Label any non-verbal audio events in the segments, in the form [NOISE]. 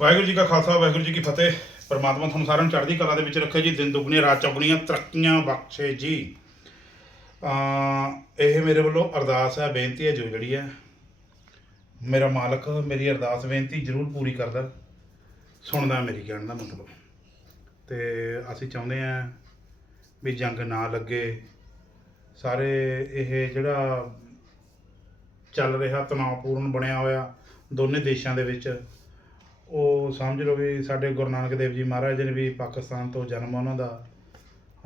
ਵਾਹਿਗੁਰੂ ਜੀ ਕਾ ਖਾਲਸਾ, ਵਾਹਿਗੁਰੂ ਜੀ ਕੀ ਫਤਿਹ। ਪਰਮਾਤਮਾ ਤੁਹਾਨੂੰ ਸਾਰਿਆਂ ਨੂੰ ਚੜ੍ਹਦੀ ਕਲਾ ਦੇ ਵਿੱਚ ਰੱਖੇ ਜੀ, ਦਿਨ ਦੁਗਣੀਆਂ ਰਾਤ ਚੌਗਣੀਆਂ, ਤਰੱਕੀਆਂ ਬਖਸ਼ੇ ਜੀ। ਅਹ ਇਹ ਮੇਰੇ ਵੱਲੋਂ ਅਰਦਾਸ ਹੈ, ਬੇਨਤੀ ਹੈ, ਜੋ ਜਿਹੜੀ ਹੈ, ਮੇਰਾ ਮਾਲਕ ਮੇਰੀ ਅਰਦਾਸ, ਬੇਨਤੀ ਜ਼ਰੂਰ ਪੂਰੀ ਕਰਦਾ, ਸੁਣਦਾ ਮੇਰੀ ਕਹਿਣ ਦਾ ਮਤਲਬ। ਤੇ ਅਸੀਂ ਚਾਹੁੰਦੇ ਹਾਂ ਵੀ ਜੰਗ ਨਾ ਲੱਗੇ। ਸਾਰੇ ਇਹ ਜਿਹੜਾ ਚੱਲ ਰਿਹਾ, ਤਣਾਅਪੂਰਨ ਬਣਿਆ ਹੋਇਆ ਦੋਨੇ ਦੇਸ਼ਾਂ ਦੇ ਵਿੱਚ ਉਹ ਸਮਝ ਲਓ ਵੀ ਸਾਡੇ ਗੁਰੂ ਨਾਨਕ ਦੇਵ ਜੀ ਮਹਾਰਾਜ ਨੇ ਵੀ ਪਾਕਿਸਤਾਨ ਤੋਂ ਜਨਮ ਉਹਨਾਂ ਦਾ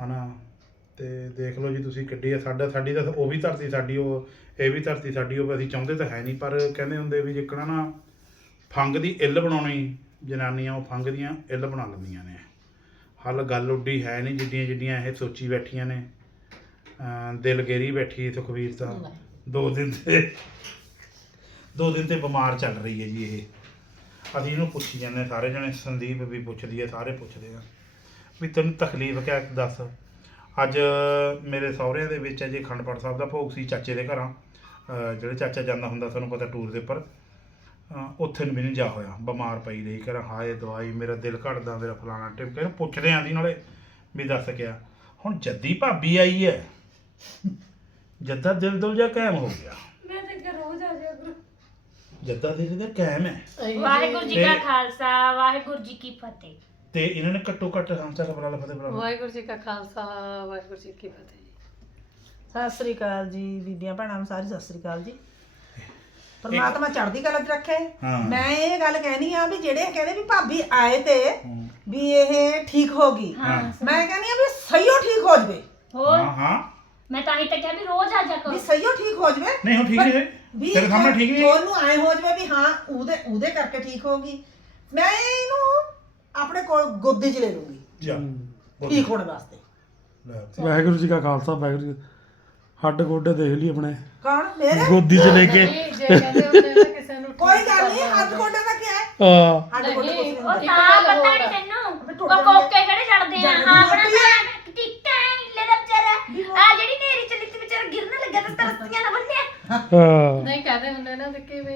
ਹਨਾ? ਤੇ ਦੇਖ ਲਓ ਜੀ ਤੁਸੀਂ ਕਿੱਡੀ ਆ ਸਾਡਾ ਸਾਡੀ ਤਾਂ ਉਹ ਵੀ ਧਰਤੀ ਸਾਡੀ ਉਹ ਇਹ ਵੀ ਧਰਤੀ ਸਾਡੀ ਉਹ ਅਸੀਂ ਚਾਹੁੰਦੇ ਤਾਂ ਹੈ ਨਹੀਂ ਪਰ ਕਹਿੰਦੇ ਹੁੰਦੇ ਵੀ ਜਿੱਕਣਾ ਨਾ ਫੰਗ ਦੀ ਇੱਲ ਬਣਾਉਣੀ ਜਨਾਨੀਆਂ ਉਹ ਫੰਗ ਦੀਆਂ ਇੱਲ ਬਣਾ ਲੈਂਦੀਆਂ ਨੇ। ਹੱਲ ਗੱਲ ਉੱਡੀ ਹੈ ਨਹੀਂ ਜਿੱਡੀਆਂ ਜਿੱਡੀਆਂ ਇਹ ਸੋਚੀ ਬੈਠੀਆਂ ਨੇ। ਦਿਲ ਗੇਰੀ ਬੈਠੀ ਸੁਖਵੀਰ ਤਾਂ। ਦੋ ਦਿਨ ਤੇ ਦੋ ਦਿਨ ਤੇ ਬਿਮਾਰ ਚੱਲ ਰਹੀ ਹੈ ਜੀ ਇਹ। ਅਸੀਂ ਇਹਨੂੰ ਪੁੱਛੀ ਜਾਂਦੇ ਹਾਂ, ਸਾਰੇ ਜਣੇ ਸੰਦੀਪ ਵੀ ਪੁੱਛਦੀ ਹੈ ਸਾਰੇ ਪੁੱਛਦੇ ਆ। ਵੀ ਤੈਨੂੰ ਤਕਲੀਫ ਕਿਆ ਦੱਸ? ਅੱਜ ਮੇਰੇ ਸਹੁਰਿਆਂ ਦੇ ਵਿੱਚ ਅਜੇ ਖੰਡਪੜ ਸਾਹਿਬ ਦਾ ਭੋਗ ਸੀ, ਚਾਚੇ ਦੇ ਘਰਾਂ। ਜਿਹੜੇ ਚਾਚਾ ਜਾਂਦਾ ਹੁੰਦਾ, ਤੁਹਾਨੂੰ ਪਤਾ ਟੂਰ ਦੇ ਉੱਪਰ। ਉੱਥੇ ਨੂੰ ਵੀ ਨਹੀਂ ਜਾ ਹੋਇਆ। ਬਿਮਾਰ ਪਈ ਰਹੀ ਕਰ ਹਾਏ ਦਵਾਈ, ਮੇਰਾ ਦਿਲ ਘੜਦਾ, ਮੇਰਾ ਫਲਾਣਾ ਟਿਪ। ਕੇ ਪੁੱਛਦੇ ਆਂ ਦੀ ਨਾਲੇ ਵੀ ਦੱਸ ਕਿਆ। ਹੁਣ ਜੱਦੀ ਭਾਬੀ ਆਈ ਹੈ ਜੱਦਾ ਦਿਲ ਦੁਲ ਜਾ ਕਾਇਮ ਹੋ ਗਿਆ ਮੈਂ ਤੇ ਘਰ ਰੋਜ਼ ਆ ਜਾ ਕਰੂੰ ਜੱਦਾ ਦਾ ਕਾਇਮ ਹੈ। ਵਾਹਿਗੁਰੂ ਜੀ ਕਾ ਖਾਲਸਾ ਵਾਹਿਗੁਰੂ ਜੀ ਕੀ ਫਤਿਹ। ਤੇ ਇਹਨਾਂ ਨੇ ਘੱਟੋ ਘੱਟ ਹਮਸਾ ਖਬਰਾਂ ਲਾ ਫਤਿਹ ਬੁਲਾ ਵਾਹਿਗੁਰੂ ਜੀ ਕਾ ਖਾਲਸਾ ਵਾਹਿਗੁਰੂ ਜੀ ਕੀ ਫਤਿਹ। ਸਤਿ ਸ੍ਰੀ ਅਕਾਲ ਜੀ ਬੀਬੀਆਂ ਭੈਣਾਂ ਨੂੰ ਸਾਰੀ ਸਤਿ ਸ੍ਰੀ ਅਕਾਲ ਜੀ। ਪਰਮਾਤਮਾ ਚੜ੍ਹਦੀ ਕਲਾ 'ਚ ਰੱਖੇ। ਹਾਂ। ਮੈਂ ਇਹ ਗੱਲ ਕਹਿਣੀ ਆ ਵੀ ਜਿਹੜੇ ਕਹਿੰਦੇ ਵੀ ਭਾਬੀ ਆਏ ਤੇ ਹੂੰ। ਵੀ ਇਹ ਠੀਕ ਹੋ ਗਈ। ਹਾਂ। ਮੈਂ ਕਹਿੰਦੀ ਆ ਵੀ ਸਹੀਓ ਠੀਕ ਹੋ ਜਵੇ। ਹੋਰ? ਹਾਂ ਹਾਂ। ਮੈਂ ਤਾਂ ਹੀ ਤਾਂ ਕਿਹਾ ਵੀ ਰੋਜ਼ ਆ ਜਾ ਵੀ ਕਰੋ। ਸਹੀਓ ਠੀਕ ਹੋ ਜਵੇ। ਨਹੀਂ ਹੁਣ ਠੀਕ ਨਹੀਂ ਹੈ ਵੀ ਤੇਰੇ ਸਾਹਮਣੇ ਠੀਕ ਨਹੀਂ ਹੈ ਉਹਨੂੰ ਆਏ ਹੋ ਜਵੇ ਵੀ ਹਾਂ ਉਹਦੇ ਉਹਦੇ ਕਰਕੇ ਠੀਕ ਹੋ ਗਈ ਮੈਂ ਇਹਨੂੰ ਆਪਣੇ ਕੋਲ ਗੋਦੀ 'ਚ ਲੈ ਲੂੰਗੀ ਜਾ। ਠੀਕ ਹੋਣ ਵਾਸਤੇ। ਲੈ। ਵਾਹਿਗੁਰੂ ਜੀ ਕਾ ਖਾਲਸਾ ਵਾਹਿਗੁਰੂ ਜੀ ਹੱਡ ਗੋਡੇ ਦੇਖ ਲਈ ਆਪਣੇ। ਕੌਣ? ਮੇਰੇ? ਗੋਦੀ 'ਚ ਲੈ ਕੇ। ਨਹੀਂ ਜੇ ਕਹਿੰਦੇ ਹੁੰਦੇ ਨਾ ਕਿਸੇ ਨੂੰ ਕੋਈ ਗੱਲ ਨਹੀਂ ਹੱਥ ਗੋਡੇ ਦਾ ਕੀ ਹੈ? ਆ ਹੱਥ ਗੋਡੇ ਨਹੀਂ, ਕੁਛ ਉਹ ਨਹੀਂ ਇੱਕ ਤਾਂ ਗੱਲ ਪਤਾ ਹੋਰ ਨਹੀਂ ਆ। ਤੈਨੂੰ। ਟੁੱਟ ਉਹ ਕੋਕੇ ਕਿਹੜੇ ਛੱਡਦੇ ਆ? ਜੰਗ ਹਾਂ ਆਪਣਾ। ਤਾਂ ਟਿੱਕਾ ਇੱਲੇ ਦਾ ਵਿਚਾਰਾ। ਆ ਜਿਹੜੀ ਨੇਰੀ ਚੱਲੀ ਤੇ ਵਿਚਾਰਾ ਗਿਰਨ ਲੱਗਾ ਤੇ ਤਰਸਤੀਆਂ ਨਾ ਬੰਨਿਆ। ਆ ਨਹੀਂ ਕਹਦੇ ਹੁੰਦੇ ਨਾ ਕਿ ਵੀ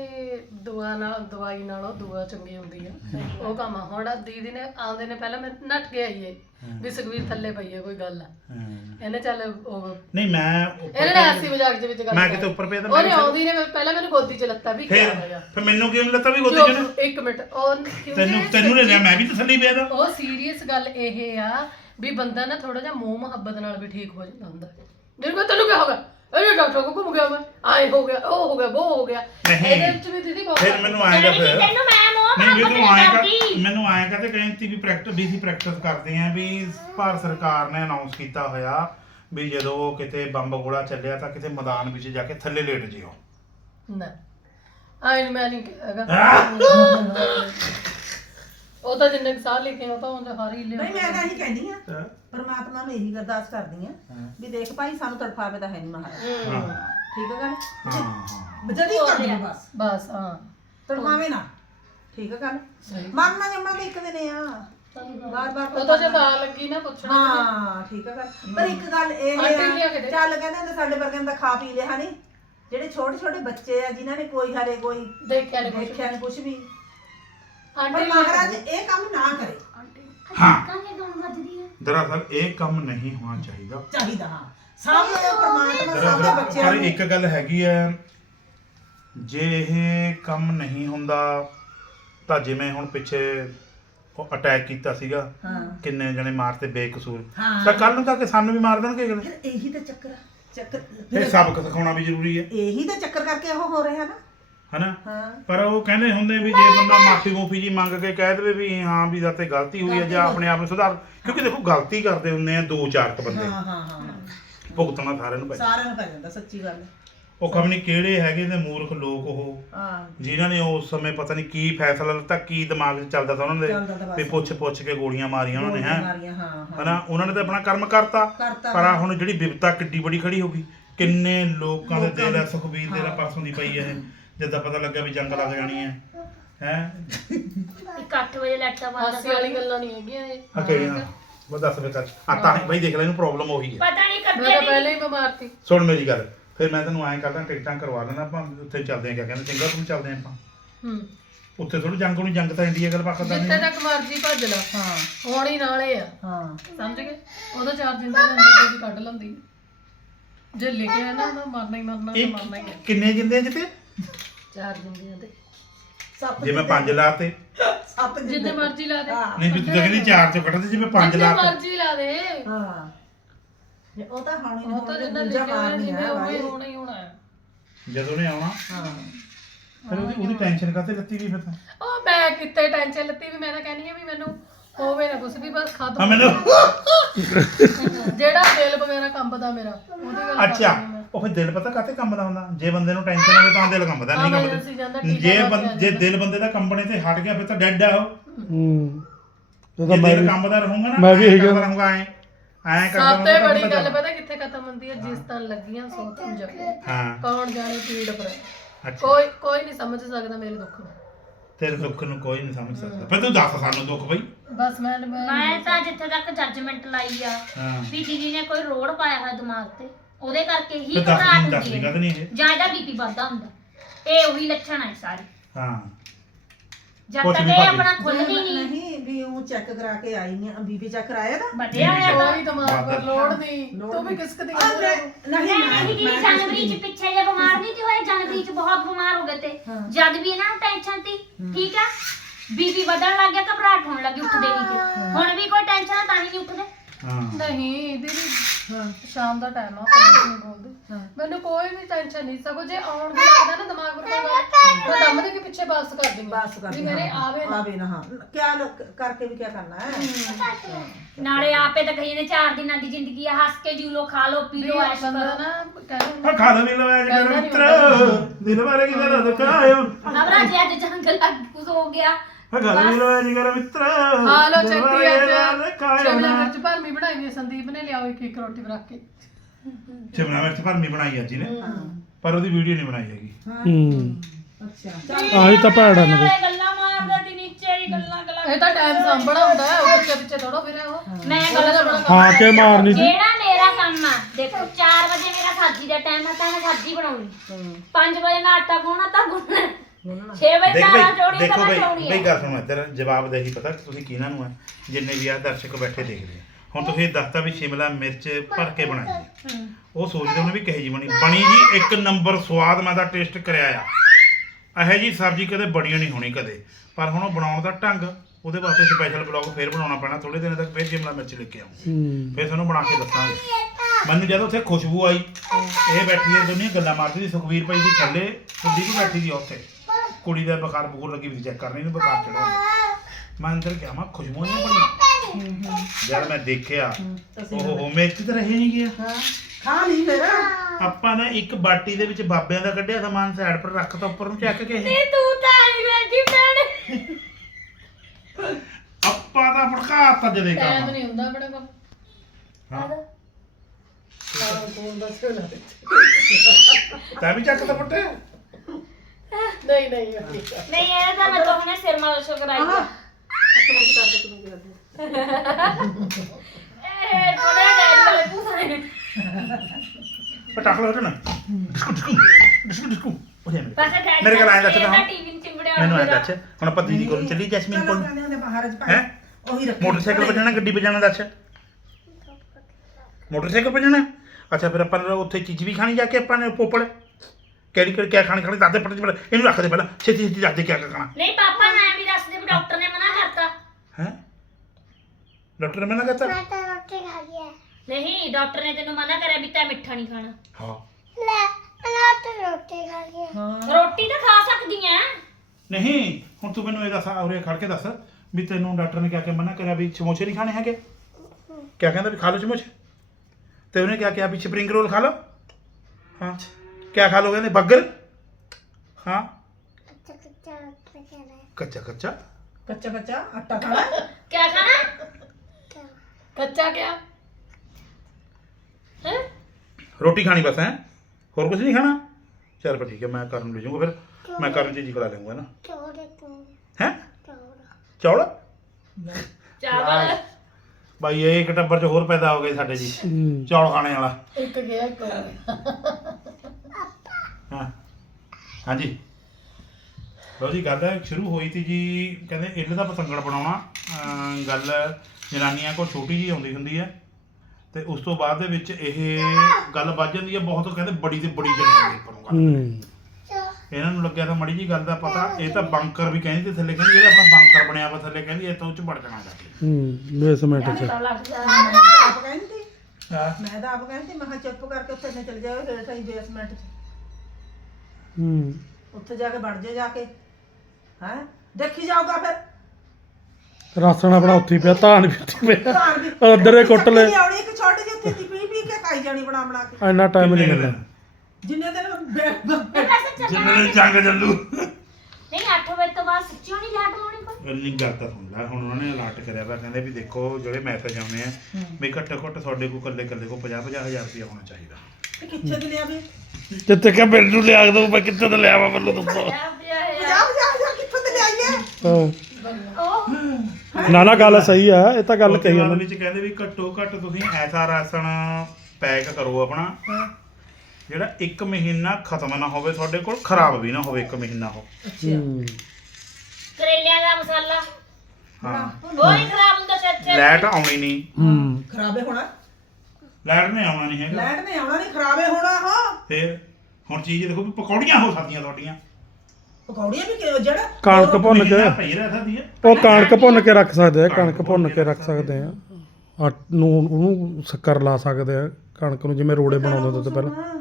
ਦੁਆ ਨਾਲ ਦਵਾਈ ਨਾਲੋਂ ਦੁਆ ਚੰਗੀ ਹੁੰਦੀ ਆ। ਉਹ ਕੰਮ ਆ। ਹੁਣ ਆਹ ਦੀਦੀ ਨੇ ਆਉਂਦੇ ਨੇ ਪਹਿਲਾਂ ਮੈਂ ਨੱਠ ਕੇ ਆਈ ਏ ਵੀ ਸੁਖਵੀਰ ਥੱਲੇ ਪਈ ਹੈ ਕੋਈ ਗੱਲ ਆ। ਹਾਂ। ਇਹਨੇ ਚੱਲ ਉਹ ਨਹੀਂ ਮੈਂ ਉੱਪਰ ਇਹਨੇ ਨਾ ਹਾਸੀ ਮਜ਼ਾਕ ਦੇ ਵਿੱਚ ਗੱਲ ਮੈਂ ਕਰੀ। ਕਿਤੇ ਉੱਪਰ ਪਿਆ ਤਾਂ ਉਹਨੇ ਮੈਂ ਆਉਂਦੀ ਨੇ ਪਹਿਲਾਂ ਮੈਨੂੰ ਗੋਦੀ 'ਚ ਲੱਤਾ ਵੀ ਫਿਰ ਕਿਆ ਹੋਇਆ। ਫਿਰ ਮੈਨੂੰ ਕਿਉਂ ਨੀ ਲੱਤਾ ਵੀ ਗੋਦੀ ਚ ਨੇ? ਚੁੱਪ, ਇੱਕ ਮਿੰਟ। ਉਹ ਕਿਉਂਕਿ ਤੈਨੂੰ ਤੈਨੂੰ ਨਹੀਂ ਲਿਆ ਮੈਂ ਵੀ ਤਸੱਲੀ ਪਿਆ ਦਾ ਉਹ ਸੀਰੀਅਸ ਗੱਲ ਇਹ ਆ ਵੀ ਬੰਦਾ ਨਾ ਥੋੜਾ ਜਿਹਾ ਮੋਹ ਮੁਹੱਬਤ ਨਾਲ ਵੀ ਠੀਕ ਹੋ ਜਾਂਦਾ ਹੁੰਦਾ। ਕਹ ਤੈਨੂੰ ਕੀ ਹੋ ਇਹ ਡਾਕਟਰ ਕੋ ਘੁੰਮ ਗਿਆ ਮੈਂ। ਆਏ ਹੋ ਗਿਆ ਉਹ ਹੋ ਗਿਆ ਉਹ ਹੋ ਗਿਆ। ਨਹੀਂ। ਇਹਦੇ ਵਿੱਚ ਵੀ ਦੀਦੀ ਬਹੁਤ ਫਿਰ ਮੈਨੂੰ ਆਏਗਾ ਜਾਣੀ ਕਿ ਫਿਰ ਤੈਨੂੰ ਮੈਂ ਮੋਹ ਨਹੀਂ ਮੁਹੱਬਤ ਤੂੰ ਆਏ ਕਰਦੀ ਕਰ ਮੈਨੂੰ ਆਏ ਕਰਦੇ ਕਹਿੰਦੀ ਵੀ ਪ੍ਰੈਕਟਿਸ ਪ੍ਰੈਕਟਿਸ ਕਰਦੇ ਆਂ ਵੀ ਭਾਰਤ ਸਰਕਾਰ ਨੇ ਅਨਾਉਂਸ ਕੀਤਾ ਹੋਇਆ ਵੀ ਜਦੋਂ ਕਿਤੇ ਬੰਬ ਗੋਲਾ ਚੱਲਿਆ ਤਾਂ ਕਿਤੇ ਮੈਦਾਨ ਵਿੱਚ ਜਾ ਕੇ ਥੱਲੇ ਲੇਟ ਜਿਓ। ਨਾ। ਆਈ ਮੈਂ ਨਹੀਂ ਕਹਾਂਗਾ ਹਾਂ। ਉਹ ਤਾਂ ਜਿੰਨੇ ਕੁ ਸਾਹ ਲਿਖੇ ਉਹ ਤਾਂ ਉਹਦੇ ਹਰ ਹੀ ਲਿਆ ਨਹੀਂ ਮੈਂ ਤਾਂ ਇਹੀ ਕਹਿੰਦੀ ਆ ਪਰਮਾਤਮਾ ਨੂੰ ਇਹੀ ਅਰਦਾਸ ਕਰਦੀ ਆ ਵੀ ਦੇਖ ਭਾਈ ਸਾਨੂੰ ਤੜਫਾਵੇ ਤਾਂ ਹੈ ਨਹੀਂ ਮਹਾਰਾਜ। ਹਾਂ। ਠੀਕ ਹੈ ਗੱਲ? ਹਾਂ ਹਾਂ। ਜਦੀ ਕਰਦੀ ਆ ਬਸ। ਬਸ ਹਾਂ। ਤੜਫਾਵੇ ਨਾ। ਠੀਕ ਹੈ ਗੱਲ? ਸਹੀ। ਮਰਨਾ ਜੰਮਣਾ ਤਾਂ ਇੱਕ ਦਿਨ ਆ। ਬਾਰ ਬਾਰ ਉਹ ਤਾਂ ਜਦ ਆ ਲੱਗੀ ਨਾ ਪੁੱਛਣਾ ਹਾਂ ਠੀਕ ਹੈ ਗੱਲ। ਪਰ ਇੱਕ ਗੱਲ ਇਹ ਆਂਟੀ ਲਿਆ ਕੇ ਆ ਦੇ। ਚੱਲ ਕਹਿੰਦੇ ਹੁੰਦੇ ਸਾਡੇ ਵਰਗਿਆਂ ਦਾ ਖਾ ਪੀ ਲਿਆ ਹਨੀ। ਜਿਹੜੇ ਛੋਟੇ ਛੋਟੇ ਬੱਚੇ ਆ ਜਿਨ੍ਹਾਂ ਨੇ ਕੋਈ ਹਰੇ ਕੋਈ ਦੇਖਿਆ ਨਹੀਂ ਕੁਛ ਦੇਖਿਆ ਨਹੀਂ ਕੁਝ ਵੀ। ਪਰ ਮਹਾਰਾਜ। ਇਹ ਕੰਮ ਨਾ ਕਰੇ। ਹਾਂ। ਕਾਹੇ ਦੋਨ ਵੱਜਦੀ ਆ ਦਰਅਸਲ ਇਹ ਕੰਮ ਨਹੀਂ ਹੋਣਾ ਚਾਹੀਦਾ। ਚਾਹੀਦਾ ਹਾਂ। ਸਭ ਨੂੰ ਪਰਮਾਤਮਾ ਸਭ ਦੇ ਬੱਚਿਆਂ ਪਰ ਨੂੰ ਇੱਕ ਗੱਲ ਹੈਗੀ ਹੈ ਜੇ ਇਹ ਕੰਮ ਨਹੀਂ ਹੁੰਦਾ ਤਾਂ ਜਿਵੇਂ ਹੁਣ ਪਿੱਛੇ ਉਹ ਅਟੈਕ ਕੀਤਾ ਸੀਗਾ ਹਾਂ। ਕਿੰਨੇ ਜਣੇ ਮਾਰਤੇ ਬੇਕਸੂਰ। ਹਾਂ। ਤਾਂ ਕੱਲ ਨੂੰ ਤਾਂ ਕਿ ਸਾਨੂੰ ਵੀ ਮਾਰ ਦੇਣਗੇ ਅਗਲੇ। ਫਿਰ ਇਹੀ ਤਾਂ ਚੱਕਰ ਆ। ਚੱਕਰ ਇਹ ਸਬਕ ਸਿਖਾਉਣਾ ਵੀ ਜ਼ਰੂਰੀ ਹੈ। ਇਹੀ ਤਾਂ ਚੱਕਰ ਕਰਕੇ ਉਹ ਹੋ ਰਿਹਾ ਨਾ। ਹਨਾ? ਹਾਂ। ਪਰ ਉਹ ਕਹਿੰਦੇ ਹੁੰਦੇ ਵੀ ਜੇ ਬੰਦਾ ਮਾਫੀ ਮੂਫੀ ਜੀ ਮੰਗ ਕੇ ਕਹਿ ਦੇਵੇ ਵੀ ਹਾਂ ਵੀ ਜਾਤੇ ਗਲਤੀ ਹੋਈ ਹੈ ਜਾਂ ਆਪਣੇ ਆਪ ਨੂੰ ਸੁਧਾਰ ਕਿਉਂਕਿ ਦੇਖੋ ਗਲਤੀ ਕਰਦੇ ਹੁੰਦੇ ਆ ਦੋ ਚਾਰ ਕੁ ਬੰਦੇ। ਹਾਂ ਹਾਂ ਹਾਂ ਭੁਗਤਣਾ ਸਾਰਿਆਂ ਨੂੰ ਪੈ ਸਾਰਿਆਂ ਨੂੰ ਪੈ ਜਾਂਦਾ ਸੱਚੀ ਗੱਲ। ਹੈ। ਉਹ ਖਬਰ ਨਹੀਂ ਕਿਹੜੇ ਹੈਗੇ ਨੇ ਮੂਰਖ ਲੋਕ ਉਹ। ਹਾਂ। ਜਿਨ੍ਹਾਂ ਨੇ ਉਸ ਸਮੇਂ ਪਤਾ ਨਹੀਂ ਕੀ ਫੈਸਲਾ ਲਿੱਤਾ ਕੀ ਦਿਮਾਗ 'ਚ ਚੱਲਦਾ ਤਾ ਉਹਨਾਂ ਚੱਲਦਾ ਤਾ ਦੇ ਬਸ। ਵੀ ਪੁੱਛ ਪੁੱਛ ਕੇ ਗੋਲੀਆਂ ਮਾਰੀਆਂ ਉਹਨਾਂ ਨੇ ਹੈ। ਬਿਮਾਰੀਆਂ ਹਾਂ ਹਾਂ। ਹਨਾ? ਉਹਨਾਂ ਨੇ ਤਾਂ ਆਪਣਾ ਕਰਮ ਕਰਤਾ। ਕਰਤਾ। ਪਰ ਆਹ ਹੁਣ ਜਿਹੜੀ ਵਿਪਤਾ ਕਿੱਡੀ ਬੜੀ ਖੜੀ ਹੋ ਗਈ। ਕਿੰਨੇ ਲੋਕਾਂ ਦੇ ਦਿਲ ਆ ਸੁਖਬੀਰ ਦੇ ਹਾਂ। ਪਰਸੋਂ ਦੀ ਪਈ ਹੈ ਇਹ। ਜਿੱਦਾਂ ਪਤਾ ਲੱਗਾ ਵੀ ਜੰਗ ਲੱਗ ਜਾਣੀ ਹੈ। ਹੈ? ਇੱਕ 8 ਵਜੇ ਲੈਟਾ ਬੰਦ ਹਾਸੀ ਵਾਲੀ ਗੱਲਾਂ ਨਹੀਂ ਹੈਗੀਆਂ ਇਹ। ਅਕੇ ਨਾ ਉਹ ਦੱਸ ਵੇ ਕਰ ਆ ਤਾਂ ਹੀ ਬਈ ਦੇਖ ਲੈ ਇਹਨੂੰ ਪ੍ਰੋਬਲਮ ਉਹੀ ਹੈ। ਪਤਾ ਨਹੀਂ ਮੈਂ ਤਾਂ ਨਹੀਂ ਪਹਿਲੇ ਹੀ ਬਿਮਾਰ ਸੀ। ਸੁਣ ਮੇਰੀ ਗੱਲ ਫਿਰ ਮੈਂ ਤੈਨੂੰ ਐਂ ਕਰਦਾ ਟਿਕਟਾਂ ਕਰਵਾ ਲੈਣਾ ਆਪਾਂ ਉੱਥੇ ਚੱਲਦੇ ਆਂ ਕਿਆ ਕਹਿੰਦੇ ਚੰਗਾ ਤੂੰ ਚੱਲਦੇ ਆਂ ਆਪਾਂ। ਹੂੰ। ਉੱਥੇ ਥੋੜੀ ਜੰਗ ਨੂੰ ਜੰਗ ਤਾਂ ਇੰਡੀਆ ਗੱਲ ਪਾਕਿਸਤਾਨ ਜਿੱਥੇ ਨਹੀਂ ਤੱਕ ਮਰਜ਼ੀ ਭੱਜ ਲਾ। ਹਾਂ। ਹੋਣੀ ਨਾਲੇ ਆ। ਹਾਂ। ਸਮਝ ਗਏ? ਉਹਦਾ ਚਾਰ ਜਿੰਦੇ ਦੇ ਅੰਦਰ ਦੀ ਕੱਢ ਲੈਂਦੀ। ਜੇ ਲਿਖਿਆ ਨਾ ਉਹਦਾ ਮਰਨਾ ਹੀ ਮਰਨਾ ਤਾਂ ਮਰਨਾ ਹੀ ਆ ਕਿੰਨੇ ਜਿੰਦੇ ਜਿੱਤੇ ਚਾਰ ਸੱਤ ਜੇ ਮੈਂ ਪੰਜ ਲਾਤੇ। ਸੱਤ ਜਿੰਨੇ ਮਰਜ਼ੀ ਲਾ ਦੇ। ਹਾਂ। ਨਹੀਂ ਵੀ ਤੂੰ ਤਾਂ ਕਹਿੰਦੀ ਚਾਰ ਚੋਂ ਕੱਢਦੇ ਜੇ ਮੈਂ ਪੰਜ ਜਿੰਨੇ ਲਾਤੇ। ਮਰਜ਼ੀ ਲਾ ਦੇ। ਹਾਂ। ਜੇ ਉਹ ਤਾਂ ਹੋਣੀ ਉਹ ਤਾਂ ਜਿੰਨਾ ਲਿਖਿਆ ਹੋਇਆ ਮਾਰਨੀ ਆ ਉਹ ਹੀ ਹੋਣਾ ਹੀ ਹੋਣਾ ਹੈ। ਜਦੋਂ ਨੇ ਆਉਣਾ ਹਾਂ। ਫਿਰ ਉਹਦੀ ਉਹਦੀ ਟੈਨਸ਼ਨ ਕਾਤੇ ਲੱਤੀ ਵੀ ਫਿਰ ਤਾਂ? ਉਹ ਮੈਂ ਕਿਤੇ ਟੈਨਸ਼ਨ ਲੱਤੀ ਵੀ ਮੈਂ ਤਾਂ ਕਹਿੰਦੀ ਆ ਵੀ ਮੈਨੂੰ ਹੋਵੇ ਨਾ ਕੁਛ ਵੀ ਬਸ ਹਾਂ ਖਤਮ ਮੈਨੂੰ ਜਿਹੜਾ ਦਿਲ ਵਗੈਰਾ ਕੰਬਦਾ ਮੇਰਾ ਉਹਦੀ ਗੱਲ ਅੱਛਾ। ਉਹ ਫਿਰ ਦਿਲ ਪਤਾ ਕਾਤੇ ਕੰਬਦਾ ਹੁੰਦਾ? ਜੇ ਬੰਦੇ ਨੂੰ ਟੈਨਸ਼ਨ ਹੋਵੇ ਤਾਂ ਦਿਲ ਕੰਬਦਾ ਨਹੀਂ ਜਾਂਦਾ, ਟੀਕਾ ਜੇ ਜੇ ਦਿਲ ਬੰਦੇ ਦਾ ਕੰਬਣੇ ਤੇ ਹਟ ਗਿਆ ਫਿਰ ਤਾਂ ਡੈਡ ਆ ਉਹ। ਹੂੰ। ਜੇ ਤਾਂ ਮੈਂ ਦਿਲ ਵੀ ਕੰਬਦਾ ਰਹੂੰਗਾ ਨਾ ਮੈਂ ਵੀ ਇਹੀ ਕਰਦਾ। ਰਹੂੰਗਾ ਐ ਐ ਕਰਦਾ ਸਭ ਤੋਂ ਰਹੂੰਗਾ ਬੜੀ ਗੱਲ। ਪਤਾ ਕਿੱਥੇ ਖਤਮ ਹੁੰਦੀ ਹੈ ਜਿਸ ਤਨ ਲੱਗੀਆਂ ਸੋ ਤਨ ਜਪੇ ਹਾਂ। ਕੌਣ ਜਾਣੇ ਪੀੜ ਪਰ ਅੱਛਾ। ਕੋਈ ਕੋਈ ਨਹੀਂ ਸਮਝ ਸਕਦਾ ਮੇਰੇ ਦੁੱਖ ਨੂੰ। ਤੇਰੇ ਦੁੱਖ ਨੂੰ ਕੋਈ ਨਹੀਂ ਸਮਝ ਸਕਦਾ। ਫਿਰ ਤੂੰ ਦੱਸ ਸਾਨੂੰ ਦੁੱਖ ਬਈ। ਬਸ ਮੈਂ ਮੈਂ ਮੈਂ ਤਾਂ ਜਿੱਥੇ ਤੱਕ ਜੱਜਮੈਂਟ ਲਾਈ ਆ। ਹਾਂ। ਵੀ ਦੀਦੀ ਨੇ ਕੋਈ ਰੋੜ ਪਾਇਆ ਹੋਇਆ ਦਿਮਾਗ ਤੇ? ਉਹਦੇ ਕਰਕੇ ਹੀ ਫਿਰ ਦੱਸ ਘਬਰਾਹਟ ਨਹੀਂ ਦੱਸ ਹੁੰਦੀ ਨਹੀਂ ਹੈ। ਕਦ ਨਹੀਂ ਇਹ। ਜਾਂ ਇਹਦਾ ਬੀਪੀ ਵੱਧਦਾ ਹੁੰਦਾ। ਇਹ ਉਹੀ ਲੱਛਣ ਹੈ ਸਾਰੇ। ਹਾਂ। ਜਦ ਕੁਛ ਤੱਕ ਇਹ ਭਾਬੀ। ਆਪਣਾ ਖੁੱਲਦੀ ਨਹੀਂ ਨਹੀਂ। ਵੀ ਉਹ ਚੈੱਕ ਕਰਾ ਕੇ ਆਈ ਨਹੀਂ ਬੀਬੀ ਚੈੱਕ ਕਰਾਇਆ ਤਾਂ? ਵਧਿਆ ਹੋਇਆ ਤਾਂ। ਕੋਈ ਦਿਮਾਗ ਪਰ ਲੋੜ ਨਹੀਂ। ਤੂੰ ਵੀ ਕਿਸਕਦੀ ਆ, ਮੈਂ- ਨਹੀਂ ਨਹੀਂ ਨਹੀਂ ਦੀਦੀ ਜਨਵਰੀ ਚ ਪਿੱਛੇ ਜੇ ਬਿਮਾਰ ਨਹੀਂ ਤੇ ਹੋਏ ਜਨਵਰੀ ਚ ਬਹੁਤ ਬਿਮਾਰ ਹੋ ਗਏ ਤੇ। ਜਦ ਵੀ ਇਹਨਾਂ ਨੂੰ ਟੈਨਸ਼ਨ ਸੀ ਠੀਕ ਆ? ਬੀਪੀ ਵਧਣ ਲੱਗ ਗਿਆ ਘਬਰਾਹਟ ਹੋਣ ਲੱਗੀ ਉੱਠਦੇ ਨਹੀਂ ਤੇ। ਹੁਣ ਵੀ ਕੋਈ ਟੈਨਸ਼ਨ ਆ ਤਾਂ ਹੀ ਨਹੀਂ ਉੱਠਦੇ। ਹਾਂ। ਨਹੀਂ ਦੀਦੀ ਹਾਂ। ਸ਼ਾਮ ਦਾ ਟਾਈਮ ਆ ਪਰ ਨਹੀਂ ਬੋਲਦੇ ਮੈਨੂੰ ਕੋਈ ਵੀ ਟੈਨਸ਼ਨ ਨਹੀਂ ਸਗੋਂ ਜੇ ਆਉਣ ਵੀ ਲੱਗਦਾ ਨਾ ਦਿਮਾਗ ਪਰ ਮੈਂ ਦਮ ਦੇ ਕੇ ਪਿੱਛੇ ਬਸ ਕਰ ਦਿੰਦੀ ਬਸ ਕਰ ਵੀ ਮੇਰੇ ਆਵੇ ਨਾ। ਆਵੇ ਨਾ ਹਾਂ। ਕਿਆ ਲ- ਕਰਕੇ ਵੀ ਕਿਆ ਕਰਨਾ ਹੈ? ਨਾਲੇ ਆਪੇ ਤਾਂ ਕਹੀ ਨੇ ਚਾਰ ਦਿਨਾਂ ਦੀ ਜ਼ਿੰਦਗੀ ਆ ਹੱਸ ਕੇ ਜੂ ਲੋ ਖਾ ਲੋ ਪੀ ਲੋ ਐਸ਼ ਬੰਦਾ ਕਰੋ। ਨਾ ਕਹਿੰਦਾ ਆ ਖਾ ਲੈ ਵੀ ਲਵਾਇਆ ਕਹਿੰਦਾ ਮੇਰਾ ਨੀ ਮਿੱਤਰ। ਦਿਲ ਬਾਰੇ ਕੀ ਦਾ ਦਿਖਾਇਓ ਖਬਰਾਂ ਜੇ ਅੱਜ ਜੰਗ ਲੱਗ ਕੁਝ ਹੋ ਗਿਆ। ਆ ਖਾ ਲੈ ਵੀ ਲਵਾਇਆ ਜੀ ਮੇਰਾ ਮਿੱਤਰ। ਹਾਂ ਲੋ ਚੱਕੀ ਅੱਜ ਦਾ ਸ਼ਿਮਲਾ। ਮਿਰਚ ਭਰਮੀ ਬਣਾਈ ਵੀ ਸੰਦੀਪ ਨੇ ਲਿਆਓ ਇੱਕ ਇੱਕ ਰੋਟੀ ਰੱਖ ਕੇ। ਸ਼ਿਮਲਾ ਮਿਰਚ ਭਰਮੀ ਬਣਾਈ ਅੱਜ ਨੇ। ਪਰ ਉਹਦੀ ਵੀਡੀਓ ਨਹੀਂ ਬਣਾਈ ਹੈਗੀ। ਹੂੰ। ਅੱਛਾ। ਆਹੀ ਤਾਂ ਭੈੜਾ ਨੇ ਗੱਲਾਂ ਮਾਰਦਾ ਤੇ ਨੀਚੇ ਹੀ ਗੱਲਾਂ ਗੱਲਾਂ ਇਹ ਤਾਂ ਟਾਈਮ ਸਾਂਭਣਾ ਹੁੰਦਾ ਹੈ ਉਹ ਪਿੱਛੇ ਪਿੱਛੇ ਥੋੜਾ ਫਿਰਿਆ ਉਹ। ਮੈਂ ਗੱਲ ਖਾ ਕੇ ਮਾਰਨੀ ਸੀ? ਜਿਹੜਾ ਮੇਰਾ ਕੰਮ ਆ ਦੇਖੋ 4 ਵਜੇ ਮੇਰਾ ਸਬਜ਼ੀ ਦਾ ਟਾਈਮ ਆ ਤਾਂ ਮੈਂ ਸਬਜ਼ੀ ਬਣਾਉਣੀ। 5 ਵਜੇ ਮੈਂ ਆਟਾ ਗੁੰਨਣਾ ਤਾਂ ਗੁੰਨਣਾ 6 ਵਜੇ ਦੇਖ ਤਾਰਾ ਬਈ ਤਾਂ ਦੇਖੋ ਮੈਂ ਬਈ ਚੋਣੀ ਬਈ ਆ ਗੱਲ ਸੁਣੋ ਇੱਧਰ ਜਵਾਬ ਦੇਹੀ ਪਤਾ ਤੁਸੀਂ ਕਿਹਨਾਂ ਨੂੰ ਹੈ ਜਿੰਨੇ ਵੀ ਆ ਦਰਸ਼ਕ ਬੈਠੇ ਦੇਖਦੇ ਆ। ਹੁਣ ਤੁਸੀਂ ਦੱਸਤਾ ਵੀ ਸ਼ਿਮਲਾ ਮਿਰਚ ਭਰ ਕੇ ਬਣਾਈ ਹੈ। ਉਹ ਸੋਚਦੇ ਹੋਣੇ ਵੀ ਕਹੇ ਜੀ ਬਣੀ। ਬਣੀ ਜੀ ਇੱਕ ਨੰਬਰ ਸਵਾਦ ਮੈਂ ਤਾਂ ਟੇਸਟ ਕਰਿਆ ਆ। ਇਹੋ ਜੀ ਸਬਜ਼ੀ ਕਦੇ ਬਣੀ ਨਹੀਂ ਹੋਣੀ ਕਦੇ। ਪਰ ਹੁਣ ਉਹ ਬਣਾਉਣ ਦਾ ਢੰਗ ਉਹਦੇ ਵਾਸਤੇ ਸਪੈਸ਼ਲ ਬਲੌਗ ਫੇਰ ਬਣਾਉਣਾ ਪੈਣਾ ਥੋੜੇ ਦਿਨਾਂ ਤੱਕ ਫੇਰ ਸ਼ਿਮਲਾ ਮਿਰਚ ਲੈ ਕੇ ਆਉਂ ਫੇਰ ਤੁਹਾਨੂੰ ਬਣਾ ਕੇ ਦੱਸਾਂਗੇ। ਮੈਨੂੰ ਜਦੋਂ ਉੱਥੇ ਖੁਸ਼ਬੂ ਆਈ ਇਹ ਬੈਠੀ ਹੈ ਦੋਨੀਆਂ ਗੱਲਾਂ ਮਾਰਦੀ ਸੀ ਸੁਖਵੀਰ ਭਾਈ ਦੀ ਥੱਲੇ ਕੁਲਦੀਪ ਬੈਠੀ ਸੀ ਉੱਥੇ। ਕੁੜੀ ਦਾ ਬੁਖਾਰ ਬੁਖੂਰ ਲੱਗੀ ਵੀ ਚੈੱਕ ਕਰਨੀ ਨੂੰ ਬੁਖਾਰ ਚੜਿਆ ਮੈਂ ਅੰਦਰ ਗਿਆ ਮੈਂ ਖੁਸ਼ਬੂ ਨਹੀਂ ਬਣੀ ਜਦ ਮੈਂ ਦੇਖਿਆ ਉਹ ਮਿਰਚ ਤਾਂ ਰਹੇ ਨਹੀਂ ਗਿਆ। ਹਾਂ ਖਾ ਲਈ ਫਿਰ। ਆਪਾਂ ਨੇ ਇੱਕ ਬਾਟੀ ਦੇ ਵਿੱਚ ਬਾਬਿਆਂ ਦਾ ਕੱਢਿਆ ਸਮਾਨ ਸਾਈਡ ਪਰ ਰੱਖਤਾ ਉੱਪਰ ਨੂੰ ਚੱਕ ਕੇ ਤੇ ਤੂੰ ਤਾਂ ਆਈ ਬੈਠੀ ਭੈਣ। ਆਪਾਂ ਦਾ ਭੜਕਾ ਤਾ ਜਦੇ ਟਾਈਮ ਕੰਮ ਨਹੀਂ ਹੁੰਦਾ ਆਪਣੇ ਕੋਲ। ਹਾਂ। ਸਾਰਾ ਕੋਲ ਦਾ ਝੋਲਾ ਤੈਂ ਵੀ ਚੱਕ ਤਾ ਫੱਟੇ ਨਹੀਂ ਨਹੀਂ ਉਹ ਠੀਕ ਆ ਨਹੀਂ ਇਹ ਤਾਂ ਮੈਂ ਤਾਂ ਹੁਣੇ ਸਿਰ ਮਾਲਿਸ਼ ਕਰਾਈ ਆ। ਇਹ ਥੋੜਾ ਡੈਡੀ ਵਾਲੇ ਪੂਰੇ ਪਟਾਖ ਲਾ ਨਾ ਡਿਸਕੂ ਡਿਸਕੂ ਡਿਸਕੂ ਡਿਸਕੂ। ਉਹ ਜਾ ਬਸ ਡੈਡੀ ਮੇਰੇ ਕੋਲ ਆਇਆ ਦੱਸ ਤਾਂ ਹੁਣ। ਟੀਵੀ ਚਿੰਬੜਿਆ ਮੈਨੂੰ ਐਂ ਦੱਸ। ਹੁਣ ਆਪਾਂ ਦੀਦੀ ਕੋਲ ਚੱਲੀ ਜੈਸਮੀਨ ਚਲੋ ਕੋਲ। ਕਹਿੰਦੇ ਹੁੰਦੇ ਬਾਹਰ ਚ ਹੈਂ? ਭਾਈ ਉਹੀ ਰੱਖੀ। ਮੋਟਰਸਾਈਕਲ 'ਤੇ ਜਾਣਾ ਗੱਡੀ 'ਤੇ ਜਾਣਾ ਦੱਸ। ਮੋਟਰਸਾਈਕਲ 'ਤੇ ਜਾਣਾ? ਅੱਛਾ ਫਿਰ ਆਪਾਂ ਨੇ ਉੱਥੇ ਚੀਜ਼ ਵੀ ਖਾਣੀ ਜਾ ਕੇ ਆਪਾਂ ਨੇ ਪੋਪੜ। ਕਿਹੜੀ ਕਿਹੜੀ ਕਿਆ ਖਾਣੀ ਖਾਣੀ ਦੱਸਦੇ ਪਹਿਲਾਂ ਇਹਨੂੰ ਰੱਖ ਦੇ ਪਹਿਲਾਂ ਛੇਤੀ ਛੇਤੀ ਦੱਸ ਦੇ ਕਿਆ ਕਿਆ ਖਾਣਾ। ਨਹੀਂ ਪਾਪਾ ਨੇ ਵੀ ਦੱਸ ਦੇ ਵੀ ਡਾਕਟਰ ਨੇ ਮਨਾ ਕਰਤਾ। ਹੈ? ਡਾਕਟਰ ਨੇ ਮਨਾ ਕਰਤਾ? ਨਹੀਂ ਡਾਕਟਰ ਨੇ ਤੈਨੂੰ ਮਨਾ ਕਰਿਆ ਵੀ ਤੈਂ ਮਿੱਠਾ ਨਹੀਂ ਖਾਣਾ। ਹਾਂ। ਰੋਟੀ ਤਾਂ ਖਾ ਸਕਦੀ ਐ। ਨਹੀਂ ਹੁਣ ਤੂੰ ਮੈਨੂੰ ਇਹ ਦੱਸ ਉਰੇ ਖੜ ਕੇ ਦੱਸ ਵੀ ਤੈਨੂੰ ਡਾਕਟਰ ਨੇ ਕਿਆ ਕਿਆ ਮਨਾ ਕਰਿਆ ਵੀ ਸਮੋਸੇ ਨਹੀਂ ਖਾਣੇ ਹੈਗੇ? ਕਿਆ ਕਹਿੰਦਾ ਵੀ ਖਾ ਲਓ ਸਮੋਸੇ ਤੇ ਉਹਨੇ ਕਿਆ ਕਿਹਾ ਵੀ ਸਪਰਿੰਗ ਰੋਲ ਖਾ ਲਓ? ਹਾਂ। ਕਿਆ ਖਾ ਲਓ ਕਹਿੰਦੇ 버ਗਰ ਹਾਂ ਕੱਚਾ ਕੱਚਾ ਕੱਚਾ ਕੱਚਾ ਆਟਾ ਖਾਣਾ ਕਿਆ ਖਾਣਾ ਕੱਚਾ ਕਿਆ ਹੈ ਰੋਟੀ ਖਾਣੀ ਬਸ ਹੈ ਹੋਰ ਕੁਝ ਨਹੀਂ ਖਾਣਾ ਚਲ ਫਿਰ ਠੀਕ ਹੈ ਮੈਂ ਕਰਨ ਲੈ ਜਾਊਂਗਾ ਫਿਰ ਮੈਂ ਕਰਨ ਜੀ ਖਿਲਾ ਲਵਾਂਗਾ ਨਾ ਹੈ ਚੌਲ ਚਾਵਲ ਬਾਈ ਇਹ ਇੱਕ ਟੱਬਰ ਚ ਹੋਰ ਪੈਦਾ ਹੋ ਗਏ ਸਾਡੇ ਜੀ। ਹੂੰ ਚੌਲ ਖਾਣੇ ਵਾਲਾ ਇੱਕ ਗਿਆ ਇੱਕ ਹੋਰ ਗਿਆ। ਹਾਂ। ਹਾਂਜੀ। ਲੋ ਜੀ ਗੱਲ ਸ਼ੁਰੂ ਹੋਈ ਤੀ ਜੀ ਕਹਿੰਦੇ ਇੱਲ ਦਾ ਪਤੰਗੜ ਬਣਾਉਣਾ ਅਮ ਗੱਲ ਜਨਾਨੀਆਂ ਕੋਲ ਛੋਟੀ ਜੀ ਆਉਂਦੀ ਹੁੰਦੀ ਹੈ। ਤੇ ਉਸ ਤੋਂ ਬਾਅਦ ਦੇ ਵਿੱਚ ਇਹ ਗੱਲ ਵੱਜ ਜਾਂਦੀ ਹੈ ਬਹੁਤ ਕਹਿੰਦੇ ਬੜੀ ਤੇ ਬੜੀ ਚੱਲ ਜਾਂਦੀ ਉੱਪਰ ਨੂੰ ਗੱਲ। ਹੂੰ। ਇਹਨਾਂ ਨੂੰ ਲੱਗਿਆ ਤਾਂ ਮੜੀ ਜੀ ਗੱਲ ਦਾ ਪਤਾ ਇਹ ਤਾਂ ਬੰਕਰ ਵੀ ਕਹਿੰਦੀ ਤੇ ਥੱਲੇ ਕਹਿੰਦੀ ਆਪਣਾ ਬੰਕਰ ਬਣਿਆ ਵਾ ਥੱਲੇ ਕਹਿੰਦੀ ਇਹ ਤਾਂ ਉਹ ਚ ਵੜ ਜਾਣਾ ਜਾ ਕੇ। ਹੂੰ ਬੇਸਮੈਂਟ ਚ ਮੈਂ ਤਾਂ ਆਪ ਕਹਿੰਦੀ ਮੈਂ ਤਾਂ ਆਪ ਕਹਿੰਦੀ। ਮੈਂ ਕਿਹਾ ਚੁੱਪ ਕਰਕੇ ਉੱਥੇ ਨਾ ਚਲ ਜਾਓ ਹੇਠ ਹੀ ਬੇਸਮੈਂਟ 'ਚ। ਹੂੰ। ਉੱਥੇ ਜਾ ਕੇ ਵੜ ਜਾ ਜਾ ਕੇ। ਹੈ? ਦੇਖੀ ਜਾਊਗਾ ਫਿਰ। ਰਾਸਣ ਆਪਣਾ ਉੱਥੇ ਹੀ ਪਿਆ ਧਾਨ ਵੀ ਉੱਥੇ ਹੀ ਪਿਆ। ਘਰ ਦੀ ਅੰਦਰੇ ਕੁੱਟ ਲੈ। ਆਉਣੀ ਇੱਕ ਛੋਟੀ ਜਿਹੀ ਉੱਥੇ ਦੀ ਪੀ ਪੀ ਕੇ ਖਾਈ ਜਾਣੀ ਬਣਾ ਬਣਾ ਕੇ। ਇੰਨਾ ਟਾਈਮ ਨਹੀਂ ਮਿਲਦਾ ਜਿੰਨੇ ਦਿਨ ਬੈ- ਤੇ ਵੈਸੇ ਜਿੰਨੇ ਦਿਨ ਜੰਗ ਚੱਲੂ। ਨਹੀਂ 8 ਵਜੇ ਤੋਂ ਬਾਅਦ ਸੱਚੀ ਹੋਣੀ ਲਾਟ ਲਾਉਣੀ ਕੋਈ? ਨਹੀਂ ਗੱਲ ਤਾਂ ਸੁਣ ਲੈ ਹੁਣ ਉਹਨਾਂ ਨੇ ਅਲਰਟ ਕਰਿਆ ਵਾ ਕਹਿੰਦੇ ਵੀ ਦੇਖੋ ਜਿਹੜੇ ਮੈਸੇਜ ਆਉਂਦੇ ਆ ਵੀ ਘੱਟੋ ਘੱਟ ਤੁਹਾਡੇ ਕੋਲ ਕੱਲੇ ਕੱਲੇ ਕੋ 50 50 ਹਜ਼ਾਰ ਰੁਪਇਆ ਹੋਣਾ ਚਾਹੀਦਾ। ਤੇ ਕਿੱਥੇ ਦੀ ਲਿਆ ਵੀ ਜਿੱਤੇ ਕਿ ਮੈਨੂੰ ਲਿਆ ਦੋ ਮੈਂ ਕਿੱਥੇ ਤੇ ਲਿਆਵਾ ਮੈਨੂੰ ਦੱਸੋ। ਜਾ ਜਾ ਜਾ ਕਿੱਥੋਂ ਤੇ ਲਿਆਈਏ ਹਾਂ। ਉਹ ਨਾ ਨਾ ਗੱਲ ਸਹੀ ਆ ਇਹ ਤਾਂ ਗੱਲ ਕਹੀ ਉਹਨਾਂ ਵਿੱਚ ਕਹਿੰਦੇ ਵੀ ਘੱਟੋ ਘੱਟ ਤੁਸੀਂ ਐਸਾ ਰਾਸ਼ਨ ਪੈਕ ਕਰੋ ਆਪਣਾ ਜਿਹੜਾ 1 ਮਹੀਨਾ ਖਤਮ ਨਾ ਹੋਵੇ ਤੁਹਾਡੇ ਕੋਲ ਖਰਾਬ ਵੀ ਨਾ ਹੋਵੇ 1 ਮਹੀਨਾ ਹੋ ਹੂੰ। ਕਰੇਲਿਆਂ ਦਾ ਮਸਾਲਾ। ਹਾਂ। ਉਹ ਨਹੀਂ ਖਰਾਬ ਹੁੰਦਾ ਚਾਚਾ ਲਾਈਟ ਆਉਣੀ ਨਹੀਂ। ਹੂੰ। ਖਰਾਬੇ ਹੋਣਾ। ਲਾਈਟ ਨੇ ਆਉਣਾ ਨਹੀਂ ਹੈਗਾ। ਲੈਟ ਨੇ ਆਉਣਾ ਨਹੀਂ ਖਰਾਬੇ ਹੋਣਾ ਹੋ ਫਿਰ ਹੁਣ ਚੀਜ਼ ਦੇਖੋ ਵੀ ਪਕੌੜੀਆਂ ਹੋ ਸਕਦੀਆਂ ਤੁਹਾਡੀਆਂ। ਪਕੌੜੀਆਂ ਵੀ ਜਿਹੜਾ ਕਣਕ ਭੁੰਨ ਕੇ ਪਈ ਰਹਿ ਸਕਦੀ ਹੈ ਉਹ ਕਣਕ ਭੁੰਨ ਕੇ ਰੱਖ ਸਕਦੇ ਆ ਕਣਕ ਭੁੰਨ ਕੇ ਰੱਖ ਸਕਦੇ ਆ। ਆਟ ਨੂੰ ਉਹਨੂੰ ਸ਼ੱਕਰ ਲਾ ਸਕਦੇ ਆ ਕਣਕ ਨੂੰ ਜਿਵੇਂ ਰੋੜੇ ਬਣਾਉਂਦੇ ਹੁੰਦੇ ਤੇ ਪਹਿਲਾਂ।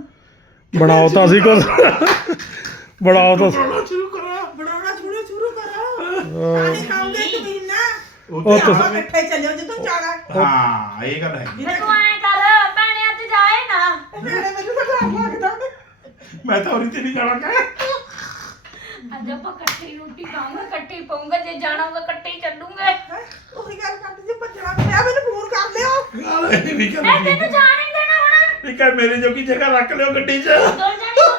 ਬਣਾਓ ਤਾਂ ਅਸੀਂ ਕੁਝ ਬਣਾਓ ਤਾਂ ਸ਼ੁਰੂ ਕਰੋ। ਬਣਾਉਣਾ ਸ਼ੁਰੂ ਸ਼ੁਰੂ ਕਰੋ। ਆਹ ਖਾਉਂਗੇ ਇੱਕ ਮਹੀਨਾ ਉਹ ਉਹ ਤੇ ਤੁਸੀਂ- ਆਪਾਂ ਇਕੱਠੇ ਚੱਲਿਓ ਜਦੋਂ ਜਾਣਾ ਹਾਂ ਇਹ ਗੱਲ ਹੈ ਤੇ ਤੂੰ ਐ ਕਰ ਮੇਰੇ ਮੈਨੂੰ ਤਾਂ ਡਰ ਲੱਗਦਾ। ਮੈਂ ਤਾਂ ਉਰੀ ਤੇ ਨਹੀਂ ਜਾਣਾ ਕਹਾਂ। ਅੱਜ ਆਪਾਂ ਇਕੱਠੀ ਰੋਟੀ ਖਾਵਾਂਗੇ ਇਕੱਠੀ ਪਾਉਂਗੇ ਜੇ ਜਾਣਾ ਹੋਊਗਾ ਇਕੱਠੇ ਹੀ ਚੱਲੂਗੇ। ਹੈਂ? ਉਹੀ ਗੱਲ ਕਰਦੀ ਸੀ ਭੱਜਣਾ ਪਿਆ ਮੈਨੂੰ ਫੋਨ ਕਰ ਲਿਓ। ਗੱਲ ਇਹ ਵੀ ਕਰ ਐ ਤੈਨੂੰ ਜਾਣ ਹੀ ਦੇਣਾ ਹੁਣ। ਠੀਕ ਹੈ ਮੇਰੇ ਜੋਗੀ ਜਗ੍ਹਾ ਰੱਖ ਲਿਓ ਗੱਡੀ 'ਚ। ਡੋਲ ਜਾਣੀ ਉਹ